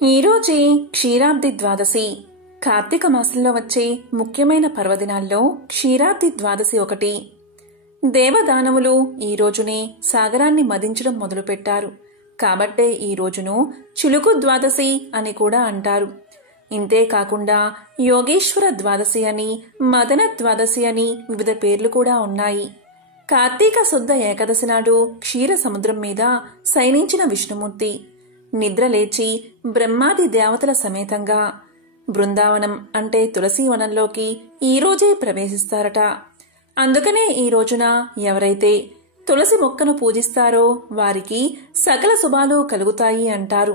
ఈరోజే క్షీరాబ్ది ద్వాదశి. కార్తీక మాసంలో వచ్చే ముఖ్యమైన పర్వదినాల్లో క్షీరాబ్ది ద్వాదశి ఒకటి. దేవదానవులు ఈ రోజునే సాగరాన్ని మదించడం మొదలుపెట్టారు. కాబట్టే ఈ రోజును చిలుకు ద్వాదశి అని కూడా అంటారు. ఇంతేకాకుండా యోగేశ్వర ద్వాదశి అని, మదన ద్వాదశి అని వివిధ పేర్లు కూడా ఉన్నాయి. కార్తీక శుద్ధ ఏకాదశి నాడు క్షీర సముద్రం మీద శయనించిన విష్ణుమూర్తి నిద్రలేచి బ్రహ్మాది దేవతల సమేతంగా బృందావనం అంటే తులసీవనంలోకి ఈరోజే ప్రవేశిస్తారట. అందుకనే ఈ రోజున ఎవరైతే తులసి మొక్కను పూజిస్తారో వారికి సకల శుభాలు కలుగుతాయి అంటారు.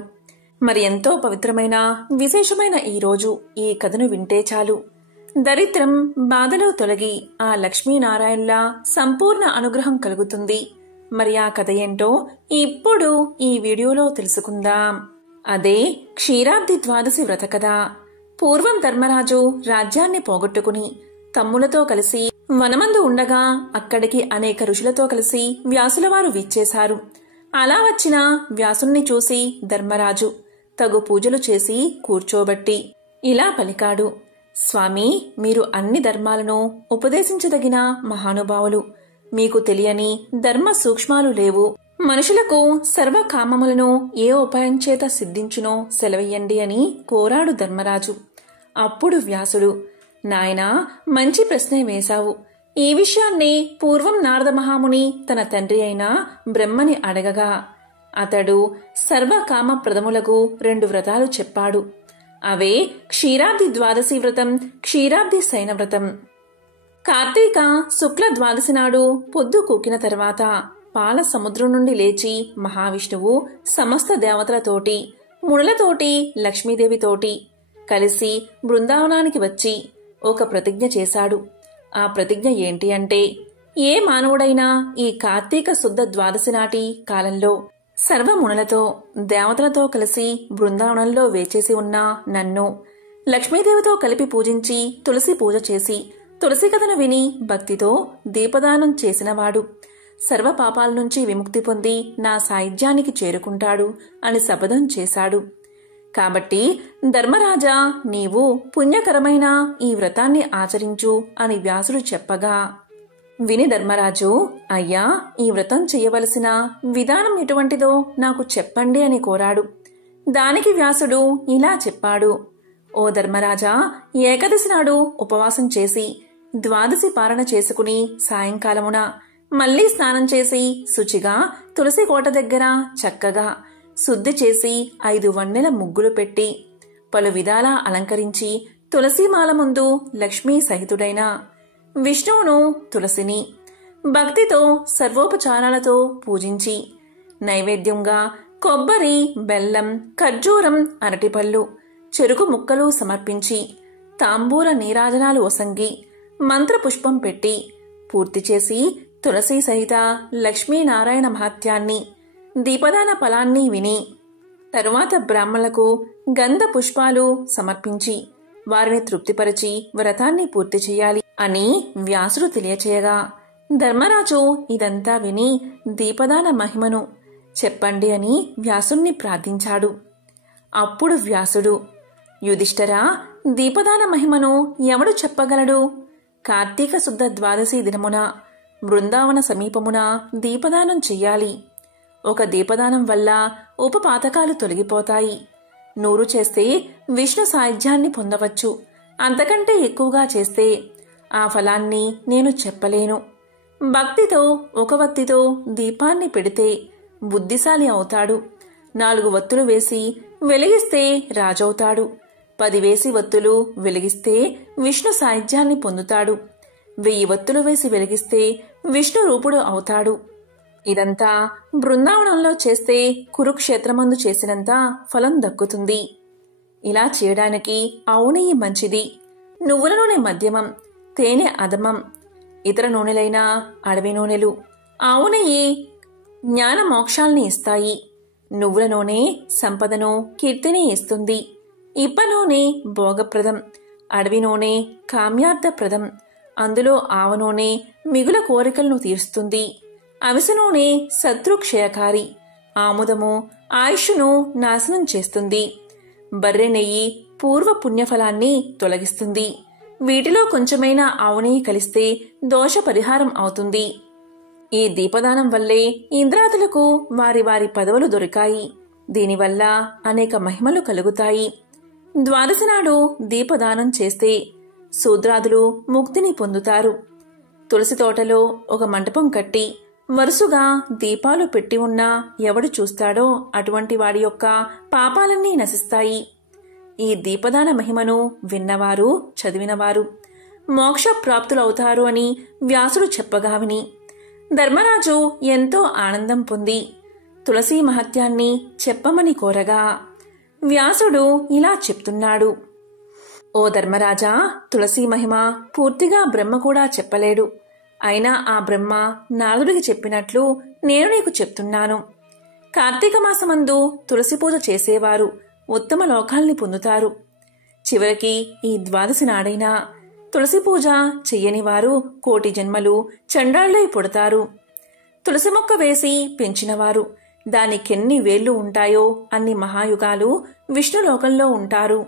మరి ఎంతో పవిత్రమైన విశేషమైన ఈ రోజు ఈ కథను వింటే చాలు దరిద్రం బాధలో తొలగి ఆ లక్ష్మీనారాయణుల సంపూర్ణ అనుగ్రహం కలుగుతుంది. మరి ఆ కథ ఏంటో ఇప్పుడు ఈ వీడియోలో తెలుసుకుందాం. అదే క్షీరాబ్ది ద్వాదశి వ్రత కథ. పూర్వం ధర్మరాజు రాజ్యాన్ని పోగొట్టుకుని తమ్ములతో కలిసి వనమందు ఉండగా అక్కడికి అనేక ఋషులతో కలిసి వ్యాసులవారు విచ్చేశారు. అలా వచ్చిన వ్యాసుణ్ణి చూసి ధర్మరాజు తగు పూజలు చేసి కూర్చోబట్టి ఇలా పలికాడు. స్వామి, మీరు అన్ని ధర్మాలను ఉపదేశించదగిన మహానుభావులు. మీకు తెలియని ధర్మ సూక్ష్మాలు లేవు. మనుషులకు సర్వకామములను ఏ ఉపాయం చేత సిద్ధించునో సెలవయ్యండి అని కోరాడు ధర్మరాజు. అప్పుడు వ్యాసుడు, నాయనా, మంచి ప్రశ్నే వేశావు. ఈ విషయాన్ని పూర్వం నారద మహాముని తన తండ్రి అయిన బ్రహ్మని అడగగా అతడు సర్వకామ ప్రదములకు 2 వ్రతాలు చెప్పాడు. అవే క్షీరాబ్ది ద్వాదశి వ్రతం, క్షీరాబ్ది శయన వ్రతం. కార్తీక శుక్ల ద్వాదశి నాడు పొద్దు కూకిన తర్వాత పాల సముద్రం నుండి లేచి మహావిష్ణువు సమస్త దేవతలతోటి, మునులతోటి, లక్ష్మీదేవితోటి కలిసి బృందావనానికి వచ్చి ఒక ప్రతిజ్ఞ చేశాడు. ఆ ప్రతిజ్ఞ ఏంటి అంటే, ఏ మానవుడైనా ఈ కార్తీక శుద్ధ ద్వాదశి నాటి కాలంలో సర్వమునులతో దేవతలతో కలిసి బృందావనంలో వేచేసి ఉన్న నన్ను లక్ష్మీదేవితో కలిపి పూజించి తులసి పూజ చేసి తులసి కథను విని భక్తితో దీపదానం చేసినవాడు సర్వ పాపాల నుంచి విముక్తి పొంది నా సాయుధ్యానికి చేరుకుంటాడు అని శపథం చేశాడు. కాబట్టి ధర్మరాజా, నీవు పుణ్యకరమైన ఈ వ్రతాన్ని ఆచరించు అని వ్యాసుడు చెప్పగా విని ధర్మరాజు, అయ్యా, ఈ వ్రతం చెయ్యవలసిన విధానం ఎటువంటిదో నాకు చెప్పండి అని కోరాడు. దానికి వ్యాసుడు ఇలా చెప్పాడు. ఓ ధర్మరాజా, ఏకాదశి నాడు ఉపవాసం చేసి ద్వాదశి పారణ చేసుకుని సాయంకాలమున మళ్లీ స్నానం చేసి శుచిగా తులసి కోట దగ్గర చక్కగా శుద్ధి చేసి 5 వన్నెల ముగ్గులు పెట్టి పలు విధాలా అలంకరించి తులసీమాల ముందు లక్ష్మీ సహితుడైన విష్ణువును, తులసిని భక్తితో సర్వోపచారాలతో పూజించి నైవేద్యంగా కొబ్బరి, బెల్లం, ఖర్జూరం, అరటిపళ్ళు, చెరుకు ముక్కలు సమర్పించి తాంబూల నీరాజనాలు ఒసంగి మంత్రపుష్పం పెట్టి పూర్తి చేసి తులసి సహిత లక్ష్మీనారాయణ మహాత్యాన్ని, దీపదాన ఫలాన్ని విని తరువాత బ్రాహ్మణులకు గంధ పుష్పాలు సమర్పించి వారిని తృప్తిపరిచి వ్రతాన్ని పూర్తి చేయాలి అని వ్యాసుడు తెలియచేయగా ధర్మరాజు ఇదంతా విని దీపదాన మహిమను చెప్పండి అని వ్యాసుణ్ణి ప్రార్థించాడు. అప్పుడు వ్యాసుడు, యుధిష్ఠిరా, దీపదాన మహిమను ఎవడు చెప్పగలడు? కార్తీక శుద్ధ ద్వాదశి దినమున బృందావన సమీపమున దీపదానం చెయ్యాలి. ఒక దీపదానం వల్ల ఉపపాతకాలు తొలగిపోతాయి. 100 చేస్తే విష్ణు సాయుధ్యాన్ని పొందవచ్చు. అంతకంటే ఎక్కువగా చేస్తే ఆ ఫలాన్ని నేను చెప్పలేను. భక్తితో ఒక వత్తితో దీపాన్ని పెడితే బుద్ధిశాలి అవుతాడు. 4 వత్తులు వేసి వెలిగిస్తే రాజవుతాడు. 10 వేసి వత్తులు వెలిగిస్తే విష్ణు సాయుధ్యాన్ని పొందుతాడు. 1000 వత్తులు వేసి వెలిగిస్తే విష్ణు రూపుడు అవుతాడు. ఇదంతా బృందావనంలో చేస్తే కురుక్షేత్రమందు చేసినంత ఫలం దక్కుతుంది. ఇలా చేయడానికి ఆవు నెయ్యి మంచిది, నువ్వుల నూనె మధ్యమం, తేనె అధమం, ఇతర నూనెలైన అడవి నూనెలు. ఆవు నెయ్యి జ్ఞాన మోక్షాల్ని ఇస్తాయి. నువ్వుల నూనె సంపదను, కీర్తిని ఇస్తుంది. ఇప్ప నూనె భోగప్రదం, అడవి నూనె కామ్యార్థప్రదం. అందులో ఆవ నూనె మిగుల కోరికలను తీరుస్తుంది. అవిసె నూనె శత్రుక్షయకారి. ఆముదము ఆయుష్ను నాశనం చేస్తుంది. బర్రె నెయ్యి పూర్వ పుణ్యఫలాన్ని తొలగిస్తుంది. వీటిలో కొంచెమైనా ఆవు నెయ్యి కలిస్తే దోష పరిహారం అవుతుంది. ఈ దీపదానం వల్లే ఇంద్రాదులకు వారి వారి పదవులు దొరికాయి. దీనివల్ల అనేక మహిమలు కలుగుతాయి. ద్వాదశి నాడు దీపదానం చేస్తే శూద్రాదులు ముక్తిని పొందుతారు. తులసి తోటలో ఒక మంటపం కట్టి వరుసగా దీపాలు పెట్టి ఉన్నా ఎవడు చూస్తాడో అటువంటి వాడి యొక్క పాపాలన్నీ నశిస్తాయి. ఈ దీపదాన మహిమను విన్నవారు, చదివినవారు మోక్ష ప్రాప్తులవుతారు అని వ్యాసుడు చెప్పగా విని ధర్మరాజు ఎంతో ఆనందం పొంది తులసీ మహత్యాన్ని చెప్పమని కోరగా వ్యాసుడు ఇలా చెప్తున్నాడు. ఓ ధర్మరాజా, తులసీ మహిమ పూర్తిగా బ్రహ్మ కూడా చెప్పలేడు. అయినా ఆ బ్రహ్మ నారదుడికి చెప్పినట్లు నేను నీకు చెప్తున్నాను. కార్తీక మాసమందు తులసి పూజ చేసేవారు ఉత్తమ లోకాల్ని పొందుతారు. చివరికి ఈ ద్వాదశి నాడైనా తులసి పూజ చెయ్యని వారు కోటి జన్మలు చండాళ్ళై పుడతారు. తులసి మొక్క వేసి పెంచినవారు దానికెన్ని వేళ్లు ఉంటాయో అన్ని మహాయుగాలు విష్ణులోకంలో ఉంటారు.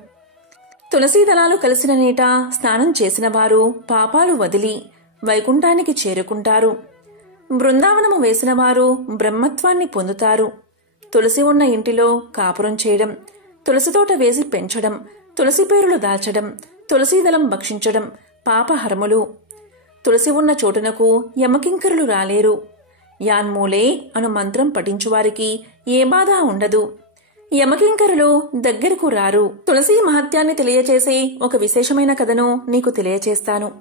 తులసీ దళాలు కలిసిన నీట స్నానం చేసిన వారు పాపాలు వదిలి వైకుంఠానికి చేరుకుంటారు. బృందావనము వేసిన వారు బ్రహ్మత్వాన్ని పొందుతారు. తులసి ఉన్న ఇంటిలో కాపురం చేయడం, తులసి తోట వేసి పెంచడం, తులసి పేరులు దాల్చడం, తులసీదళం భక్షించడం పాపహరములు. తులసి ఉన్న చోటునకు యమకింకరులు రాలేరు. యాన్మూలే అను మంత్రం పఠించువారికి ఏ బాధ ఉండదు. యమకింకరులు దగ్గరకు రారు. తులసీ మహత్యాన్ని తెలియచేసే ఒక విశేషమైన కథను నీకు తెలియచేస్తాను.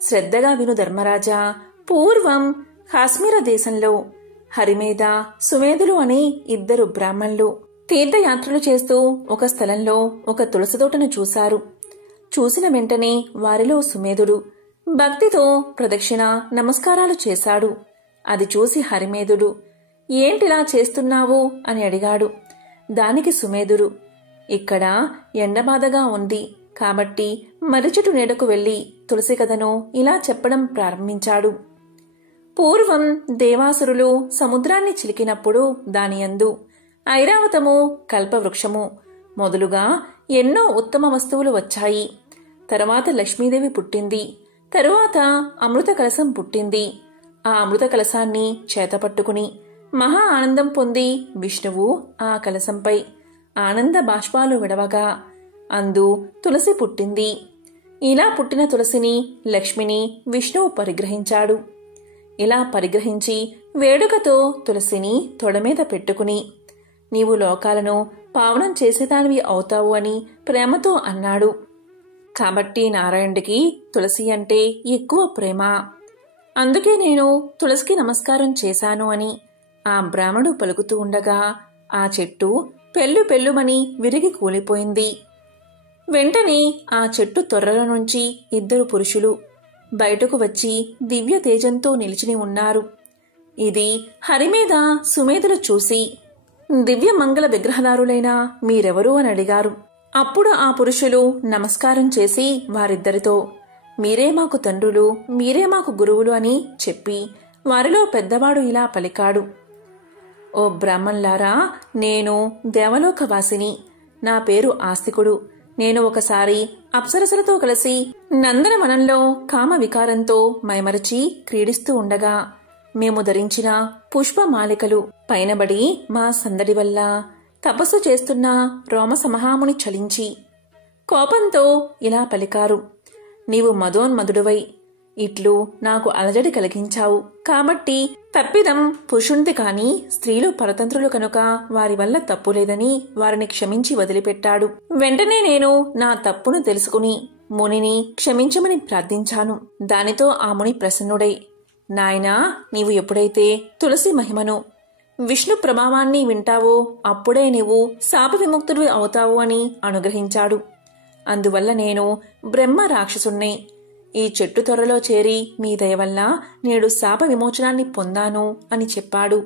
శ్రద్ధగా విను ధర్మరాజా. పూర్వం కాశ్మీర దేశంలో హరిమేధ, సుమేధులు అనే ఇద్దరు బ్రాహ్మణులు తీర్థయాత్రలు చేస్తూ ఒక స్థలంలో ఒక తులసి తోటను చూశారు. చూసిన వెంటనే వారిలో సుమేధుడు భక్తితో ప్రదక్షిణ నమస్కారాలు చేశాడు. అది చూసి హరిమేధుడు ఏంటిలా చేస్తున్నావు అని అడిగాడు. దానికి సుమేధుడు, ఇక్కడ ఎండబాధగా ఉంది కాబట్టి మర్రిచెట్టు నీడకు వెళ్లి తులసి కథను ఇలా చెప్పడం ప్రారంభించాడు. పూర్వం దేవాసురులు సముద్రాన్ని చిలికినప్పుడు దానియందు ఐరావతము, కల్పవృక్షము మొదలుగా ఎన్నో ఉత్తమ వస్తువులు వచ్చాయి. తరువాత లక్ష్మీదేవి పుట్టింది. తరువాత అమృత కలశం పుట్టింది. ఆ అమృత కలశాన్ని చేతపట్టుకుని మహా ఆనందం పొంది విష్ణువు ఆ కలశంపై ఆనంద బాష్పాలు విడవగా అందు తులసి పుట్టింది. ఇలా పుట్టిన తులసిని లక్ష్మిని విష్ణువు పరిగ్రహించాడు. ఇలా పరిగ్రహించి వేడుకతో తులసిని తొడమీద పెట్టుకుని నీవు లోకాలను పావనం చేసేదానివి అవుతావు అని ప్రేమతో అన్నాడు. కాబట్టి నారాయణుడికి తులసి అంటే ఎక్కువ ప్రేమ. అందుకే నేను తులసికి నమస్కారం చేశాను అని ఆ బ్రాహ్మణుడు పలుకుతూ ఉండగా ఆ చెట్టు పెళ్ళు పెళ్ళుమని విరిగి కూలిపోయింది. వెంటనే ఆ చెట్టు తొర్రల నుంచి ఇద్దరు పురుషులు బయటకు వచ్చి దివ్య తేజంతో నిలిచిని ఉన్నారు. ఇది హరిమేధ, సుమేధులు చూసి దివ్య మంగళ విగ్రహదారులైన మీరెవరు అని అడిగారు. అప్పుడు ఆ పురుషులు నమస్కారం చేసి వారిద్దరితో మీరే మాకు తండ్రులు, మీరే మాకు గురువులు అని చెప్పి వారిలో పెద్దవాడు ఇలా పలికాడు. ఓ బ్రాహ్మణులారా, నేను దేవలోకవాసిని. నా పేరు ఆస్తికుడు. నేను ఒకసారి అప్సరసలతో కలిసి నందనవనంలో కామ వికారంతో మైమరచి క్రీడిస్తూ ఉండగా మేము ధరించిన పుష్పమాలికలు పైనబడి మా సందడి వల్ల తపస్సు చేస్తున్న రోమసమహాముని చలించి కోపంతో ఇలా పలికారు. నీవు మదోన్మదుడువై ఇట్లు నాకు అలజడి కలిగించావు. కాబట్టి తప్పిదం పురుషుంది కాని స్త్రీలు పరతంత్రులు కనుక వారి వల్ల తప్పులేదని వారిని క్షమించి వదిలిపెట్టాడు. వెంటనే నేను నా తప్పును తెలుసుకుని మునిని క్షమించమని ప్రార్థించాను. దానితో ఆ ముని ప్రసన్నుడై నాయనా, నీవు ఎప్పుడైతే తులసి మహిమను, విష్ణు ప్రభావాన్ని వింటావో అప్పుడే నీవు శాప విముక్తుడివి అవుతావు అని అనుగ్రహించాడు. అందువల్ల నేను బ్రహ్మ రాక్షసుణ్ణి ఈ చెట్టు త్వరలో చేరి మీ దయవల్ల నేడు శాప విమోచనాన్ని పొందాను అని చెప్పాడు.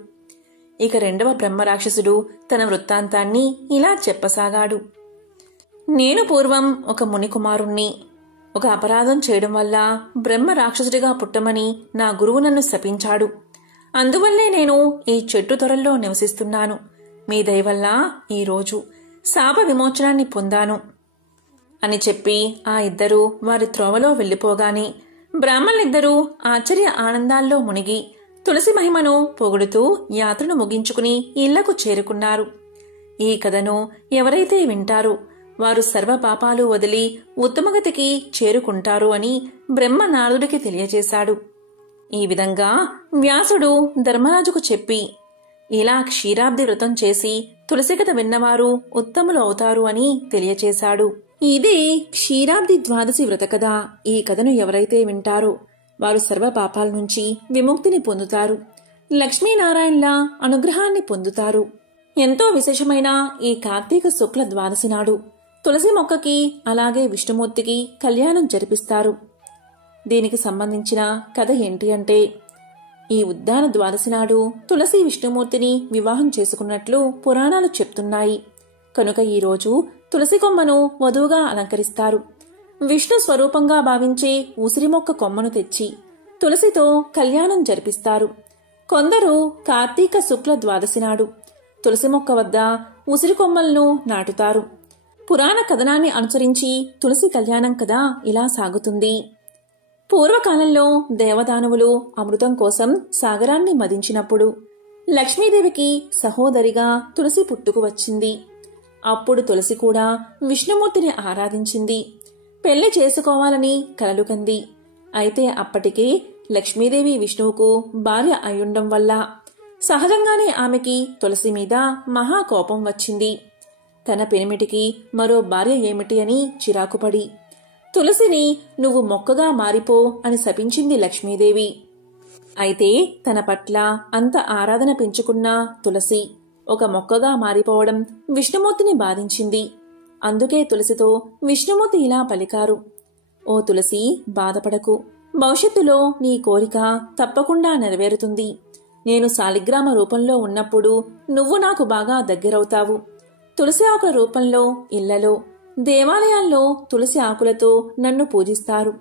ఇక రెండవ బ్రహ్మరాక్షసుడు తన వృత్తాంతాన్ని ఇలా చెప్పసాగాడు. నేను పూర్వం ఒక మునికుమారుణ్ణి. ఒక అపరాధం చేయడం వల్ల బ్రహ్మ రాక్షసుడిగా పుట్టమని నా గురువు నన్ను శపించాడు. అందువల్లే నేను ఈ చెట్టు త్వరల్లో నివసిస్తున్నాను. మీ దయవల్ల ఈరోజు శాప విమోచనాన్ని పొందాను అని చెప్పి ఆ ఇద్దరూ వారి త్రోవలో వెళ్ళిపోగానే బ్రాహ్మణులిద్దరూ ఆశ్చర్య ఆనందాల్లో మునిగి తులసి మహిమను పొగుడుతూ యాత్రను ముగించుకుని ఇళ్లకు చేరుకున్నారు. ఈ కథను ఎవరైతే వింటారో వారు సర్వ పాపాలు వదిలి ఉత్తమగతికి చేరుకుంటారు అని బ్రహ్మ నారదుడికి తెలియజేశాడు. ఈ విధంగా వ్యాసుడు ధర్మరాజుకు చెప్పి ఇలా క్షీరాబ్ది వ్రతం చేసి తులసి కథ విన్నవారు ఉత్తములు అవుతారు అని తెలియచేశాడు. ఇదే క్షీరాబ్ది ద్వాదశి వ్రత కథ. ఈ కథను ఎవరైతే వింటారో వారు సర్వ పాపాల నుంచి విముక్తిని పొందుతారు, లక్ష్మీనారాయణల అనుగ్రహాన్ని పొందుతారు. ఎంతో విశేషమైన ఈ కార్తీక శుక్ల ద్వాదశి నాడు తులసి మొక్కకి అలాగే విష్ణుమూర్తికి కళ్యాణం జరిపిస్తారు. దీనికి సంబంధించిన కథ ఏంటి అంటే, ఈ ఉద్దాన ద్వాదశి నాడు తులసి విష్ణుమూర్తిని వివాహం చేసుకున్నట్లు పురాణాలు చెప్తున్నాయి. కనుక ఈరోజు తులసి కొమ్మను వధువుగా అలంకరిస్తారు. విష్ణు స్వరూపంగా భావించే ఉసిరి మొక్క కొమ్మను తెచ్చి తులసితో కళ్యాణం జరిపిస్తారు. కొందరు కార్తీక శుక్ల ద్వాదశి నాడు తులసి మొక్క వద్ద ఉసిరి కొమ్మలను నాటుతారు. పురాణ కథనాన్ని అనుసరించి తులసి కళ్యాణం కథ ఇలా సాగుతుంది. పూర్వకాలంలో దేవదానవులు అమృతం కోసం సాగరాన్ని మదించినప్పుడు లక్ష్మీదేవికి సహోదరిగా తులసి పుట్టుకు వచ్చింది. అప్పుడు తులసి కూడా విష్ణుమూర్తిని ఆరాధించింది. పెళ్లి చేసుకోవాలని కలలు కంది. అయితే అప్పటికే లక్ష్మీదేవి విష్ణువుకు భార్య అయ్యుండం వల్ల సహజంగానే ఆమెకి తులసి మీద మహాకోపం వచ్చింది. తన పెనిమిటికి మరో భార్య ఏమిటి అని చిరాకుపడి తులసిని నువ్వు మొక్కగా మారిపో అని శపించింది లక్ష్మీదేవి. అయితే తన పట్ల అంత ఆరాధన పెంచుకున్న తులసి ఒక మొక్కగా మారిపోవడం విష్ణుమూర్తిని బాధించింది. అందుకే తులసితో విష్ణుమూర్తి ఇలా పలికారు, ఓ తులసి, బాధపడకు, భవిష్యత్తులో నీ కోరిక తప్పకుండా నెరవేరుతుంది. నేను శాలిగ్రామ రూపంలో ఉన్నప్పుడు నువ్వు నాకు బాగా దగ్గరవుతావు. తులసి ఆకుల రూపంలో ఇళ్లలో, దేవాలయాల్లో తులసి ఆకులతో నన్ను పూజిస్తారు.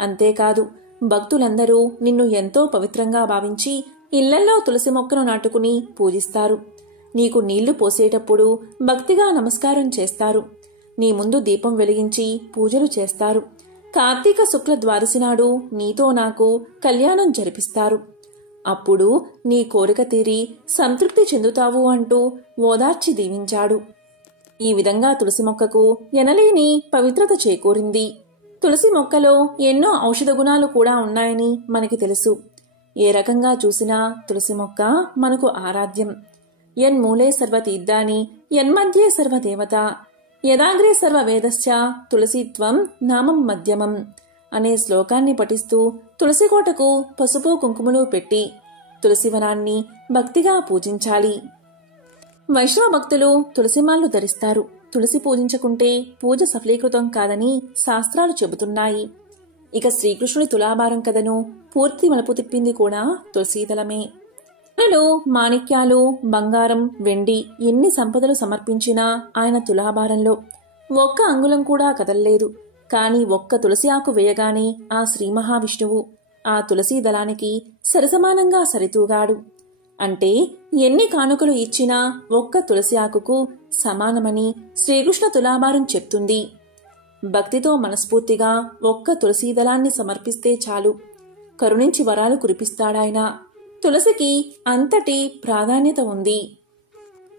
అంతేకాదు, భక్తులందరూ నిన్ను ఎంతో పవిత్రంగా భావించి ఇళ్లల్లో తులసి మొక్కను నాటుకుని పూజిస్తారు. నీకు నీళ్లు పోసేటప్పుడు భక్తిగా నమస్కారం చేస్తారు. నీ ముందు దీపం వెలిగించి పూజలు చేస్తారు. కార్తీక శుక్ల ద్వాదశి నాడు నీతో నాకు కళ్యాణం జరిపిస్తారు. అప్పుడు నీ కోరిక తీరి సంతృప్తి చెందుతావు అంటూ ఓదార్చి దీవించాడు. ఈ విధంగా తులసి మొక్కకు ఎనలేని పవిత్రత చేకూరింది. తులసి మొక్కలో ఎన్నో ఔషధ గుణాలు కూడా ఉన్నాయని మనకి తెలుసు. ఏ రకంగా చూసినా తులసి మొక్క మనకు ఆరాధ్యం. యన్మూలే సర్వతీర్థాని యన్మధ్యే సర్వదేవత యదాగ్రే సర్వవేదశ్చ తులసీత్వం నామం మధ్యమం అనే శ్లోకాన్ని పఠిస్తూ తులసికోటకు పసుపు కుంకుమలు పెట్టి తులసివనాన్ని భక్తిగా పూజించాలి. వైష్ణవ భక్తులు తులసిమాలను ధరిస్తారు. తులసి పూజించకుంటే పూజ సఫలీకృతం కాదని శాస్త్రాలు చెబుతున్నాయి. ఇక శ్రీకృష్ణుడి తులాభారం కథను పూర్తి మలుపు తిప్పింది కూడా తులసీదళమే. మాణిక్యాలు, బంగారం, వెండి ఎన్ని సంపదలు సమర్పించినా ఆయన తులాభారంలో ఒక్క అంగుళం కూడా కదల్లేదు. కాని ఒక్క తులసి ఆకు వేయగానే ఆ శ్రీ మహావిష్ణువు ఆ తులసీ దళానికి సరిసమానంగా సరితూగాడు. అంటే ఎన్ని కానుకలు ఇచ్చినా ఒక్క తులసి ఆకుకు సమానమని శ్రీకృష్ణ తులాభారం చెప్తుంది. భక్తితో మనస్ఫూర్తిగా ఒక్క తులసీ దళాన్ని సమర్పిస్తే చాలు, కరుణించి వరాలు కురిపిస్తాడాయన. తులసికి అంతటి ప్రాధాన్యత ఉంది.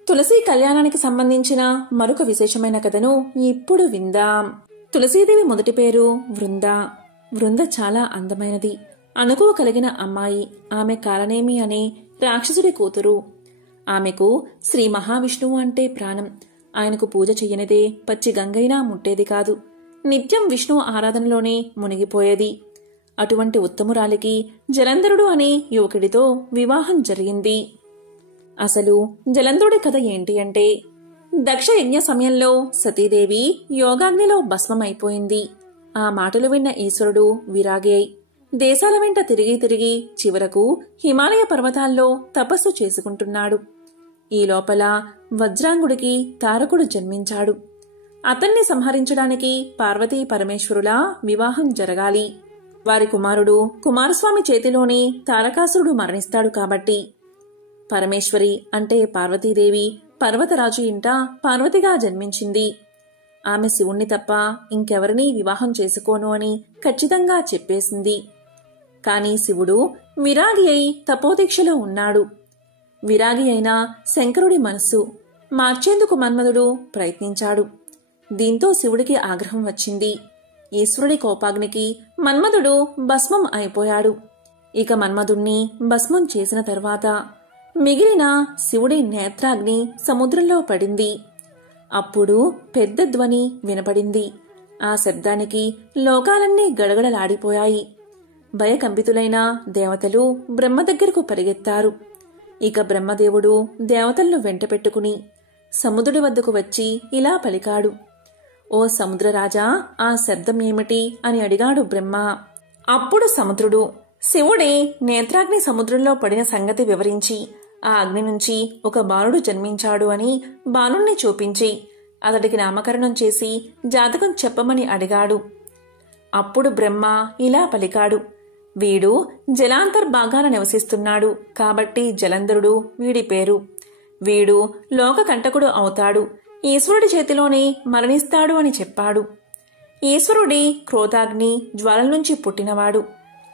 తులసి కళ్యాణానికి సంబంధించిన మరొక విశేషమైన కథను ఇప్పుడు విందాం. తులసీదేవి మొదటి పేరు వృంద. వృంద చాలా అందమైనది, అనుకువ కలిగిన అమ్మాయి. ఆమె కాలనేమి అనే రాక్షసుడి కూతురు. ఆమెకు శ్రీ మహావిష్ణువు అంటే ప్రాణం. ఆయనకు పూజ చెయ్యనిదే పచ్చి గంగైనా ముట్టేది కాదు. నిత్యం విష్ణు ఆరాధనలోనే మునిగిపోయేది. అటువంటి ఉత్తమురాలికి జలంధరుడు అనే యువకుడితో వివాహం జరిగింది. అసలు జలంధరుడి కథ ఏంటి అంటే, దక్ష యజ్ఞ సమయంలో సతీదేవి యోగాగ్నిలో భస్మమైపోయింది. ఆ మాటలు విన్న ఈశ్వరుడు విరాగి అయి దేశాల వెంట తిరిగి తిరిగి చివరకు హిమాలయ పర్వతాల్లో తపస్సు చేసుకుంటున్నాడు. ఈ లోపల వజ్రాంగుడికి తారకుడు జన్మించాడు. అతన్ని సంహరించడానికి పార్వతీ పరమేశ్వరుల వివాహం జరగాలి. వారి కుమారుడు కుమారస్వామి చేతిలోనే తారకాసురుడు మరణిస్తాడు. కాబట్టి పరమేశ్వరి అంటే పార్వతీదేవి పర్వతరాజు ఇంట పార్వతిగా జన్మించింది. ఆమె శివుణ్ణి తప్ప ఇంకెవరినీ వివాహం చేసుకోను అని ఖచ్చితంగా చెప్పేసింది. కాని శివుడు విరాగి అయి తపోదీక్షలో ఉన్నాడు. విరాగి అయిన శంకరుడి మనస్సు మార్చేందుకు మన్మధుడు ప్రయత్నించాడు. దీంతో శివుడికి ఆగ్రహం వచ్చింది. ఈశ్వరుడి కోపాగ్నికి మన్మధుడు భస్మం అయిపోయాడు. ఇక మన్మధుణ్ణి భస్మం చేసిన తర్వాత మిగిలిన శివుడి నేత్రాగ్ని సముద్రంలో పడింది. అప్పుడు పెద్ద ధ్వని వినపడింది. ఆ శబ్దానికి లోకాలన్నీ గడగడలాడిపోయాయి. భయకంపితులైన దేవతలు బ్రహ్మ దగ్గరకు పరిగెత్తారు. ఇక బ్రహ్మదేవుడు దేవతలను వెంటపెట్టుకుని సముద్రుడి వద్దకు వచ్చి ఇలా పలికాడు. ఓ సముద్రరాజా, ఆ శబ్దం ఏమిటి అని అడిగాడు బ్రహ్మ. అప్పుడు సముద్రుడు శివుడి నేత్రాగ్ని సముద్రంలో పడిన సంగతి వివరించి ఆ అగ్ని నుంచి ఒక బాలుడు జన్మించాడు అని బాలుణ్ణి చూపించి అతడికి నామకరణం చేసి జాతకం చెప్పమని అడిగాడు. అప్పుడు బ్రహ్మ ఇలా పలికాడు. వీడు జలాంతర్భాగాన నివసిస్తున్నాడు కాబట్టి జలంధరుడు వీడి పేరు. వీడు లోకకంటకుడు అవుతాడు, ఈశ్వరుడి చేతిలోనే మరణిస్తాడు అని చెప్పాడు. ఈశ్వరుడి క్రోధాగ్ని జ్వాలల నుంచి పుట్టినవాడు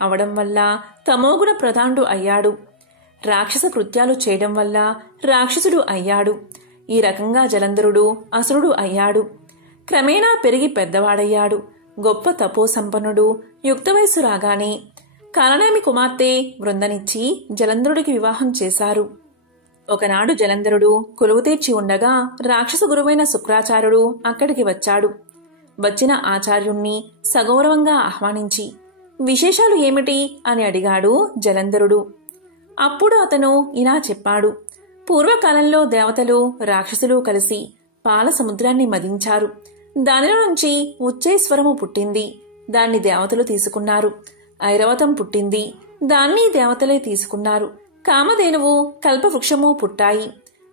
అవడం వల్ల తమోగుణ ప్రధానుడు అయ్యాడు. రాక్షస కృత్యాలు చేయడం వల్ల రాక్షసుడు అయ్యాడు. ఈ రకంగా జలంధరుడు అసురుడు అయ్యాడు. క్రమేణా పెరిగి పెద్దవాడయ్యాడు. గొప్ప తపోసంపన్నుడు. యుక్త వయస్సు రాగానే కాలనేమి కుమార్తె వృందనిచ్చి జలంధరుడికి వివాహం చేశారు. ఒకనాడు జలంధరుడు కొలువు తీర్చి ఉండగా రాక్షస గురువైన శుక్రాచార్యుడు అక్కడికి వచ్చాడు. వచ్చిన ఆచార్యుణ్ణి సగౌరవంగా ఆహ్వానించి విశేషాలు ఏమిటి అని అడిగాడు జలంధరుడు. అప్పుడు అతను ఇలా చెప్పాడు. పూర్వకాలంలో దేవతలు రాక్షసులు కలిసి పాల సముద్రాన్ని మదించారు. దానిలో నుంచి ఉచ్చేశ్వరము పుట్టింది. దాన్ని దేవతలు తీసుకున్నారు. ఐరవతం పుట్టింది. దాన్ని దేవతలే తీసుకున్నారు. కామధేనువు, కల్పవృక్షము పుట్టాయి.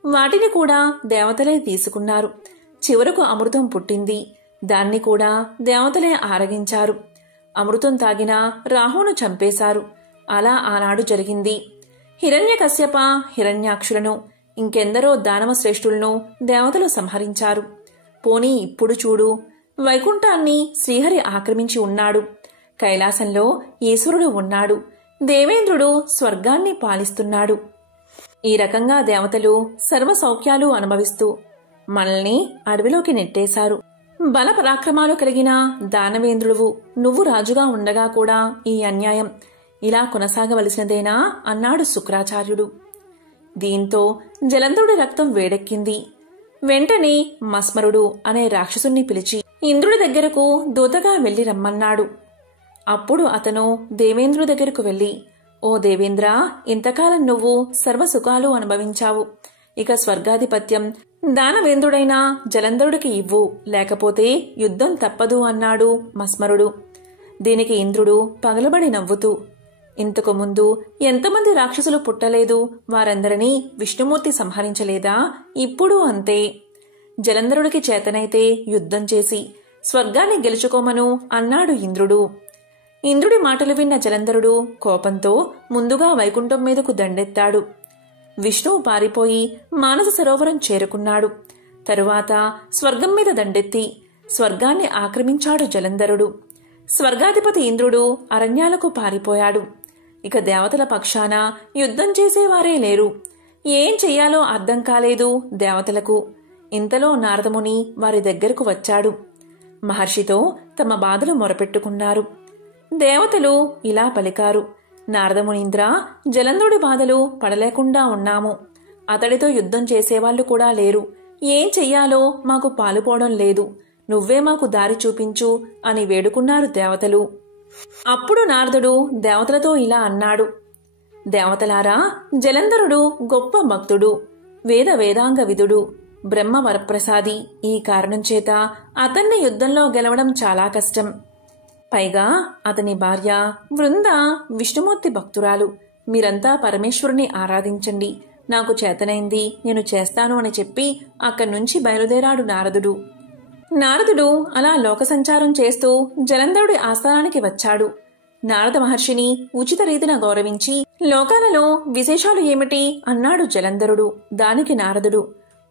వాటిని కూడా దేవతలే తీసుకున్నారు. చివరకు అమృతం పుట్టింది. దాన్ని కూడా దేవతలే ఆరగించారు. అమృతం తాగిన రాహువును చంపేశారు. అలా ఆనాడు జరిగింది. హిరణ్యకశ్యప, హిరణ్యాక్షులను ఇంకెందరో దానవ శ్రేష్ఠులను దేవతలు సంహరించారు. పోనీ ఇప్పుడు చూడు, వైకుంఠాన్ని శ్రీహరి ఆక్రమించి ఉన్నాడు. కైలాసంలో ఈశ్వరుడు ఉన్నాడు. దేవేంద్రుడు స్వర్గాన్ని పాలిస్తున్నాడు. ఈ రకంగా దేవతలు సర్వ సౌఖ్యాలు అనుభవిస్తూ మనల్ని అడవిలోకి నెట్టేశారు. బల పరాక్రమాలు కలిగిన దానవేంద్రుడువు నువ్వు రాజుగా ఉండగా కూడా ఈ అన్యాయం ఇలా కొనసాగవలసినదేనా అన్నాడు శుక్రాచార్యుడు. దీంతో జలంధరుడి రక్తం వేడెక్కింది. వెంటనే మస్మరుడు అనే రాక్షసుణ్ణి పిలిచి ఇంద్రుడి దగ్గరకు దూతగా వెళ్లి రమ్మన్నాడు. అప్పుడు అతను దేవేంద్రుడి దగ్గరకు వెళ్లి, ఓ దేవేంద్ర, ఇంతకాలం నువ్వు సర్వసుఖాలు అనుభవించావు. ఇక స్వర్గాధిపత్యం దానవేంద్రుడైన జలంధరుడికి ఇవ్వు, లేకపోతే యుద్ధం తప్పదు అన్నాడు మస్మరుడు. దీనికి ఇంద్రుడు పగలబడి నవ్వుతూ, ఇంతకు ముందు ఎంతమంది రాక్షసులు పుట్టలేదు, వారందరినీ విష్ణుమూర్తి సంహరించలేదా? ఇప్పుడు అంతే. జలంధరుడికి చేతనైతే యుద్ధం చేసి స్వర్గాన్ని గెలుచుకోమను అన్నాడు ఇంద్రుడు. ఇంద్రుడి మాటలు విన్న జలంధరుడు కోపంతో ముందుగా వైకుంఠం మీదకు దండెత్తాడు. విష్ణువు పారిపోయి మానస సరోవరం చేరుకున్నాడు. తరువాత స్వర్గం మీద దండెత్తి స్వర్గాన్ని ఆక్రమించాడు జలంధరుడు. స్వర్గాధిపతి ఇంద్రుడు అరణ్యాలకు పారిపోయాడు. ఇక దేవతల పక్షాన యుద్ధం చేసేవారే లేరు. ఏం చెయ్యాలో అర్థం కాలేదు దేవతలకు. ఇంతలో నారదముని వారి దగ్గరకు వచ్చాడు. మహర్షితో తమ బాధలు మొరపెట్టుకున్నారు. దేవతలు ఇలా పలికారు. నారదమునీంద్ర, జలంధరుడి బాధలు పడలేకుండా ఉన్నాము. అతడితో యుద్ధం చేసేవాళ్లు కూడా లేరు. ఏం చెయ్యాలో మాకు పాలుపోవడం లేదు. నువ్వే మాకు దారి చూపించు అని వేడుకున్నారు దేవతలు. అప్పుడు నారదుడు దేవతలతో ఇలా అన్నాడు. దేవతలారా, జలంధరుడు గొప్ప భక్తుడు, వేదాంగ విదుడు, బ్రహ్మ వరప్రసాది. ఈ కారణం చేత అతన్ని యుద్ధంలో గెలవడం చాలా కష్టం. పైగా అతని భార్య వృంద విష్ణుమూర్తి భక్తురాలు. మీరంతా పరమేశ్వరుని ఆరాధించండి, నాకు చేతనైంది నేను చేస్తాను అని చెప్పి అక్కడి నుంచి బయలుదేరాడు నారదుడు. నారదుడు అలా లోక సంచారం చేస్తూ జలంధరుడి ఆస్థానానికి వచ్చాడు. నారద మహర్షిని ఉచిత రీతిన గౌరవించి లోకాలలో విశేషాలు ఏమిటి అన్నాడు జలంధరుడు. దానికి నారదుడు,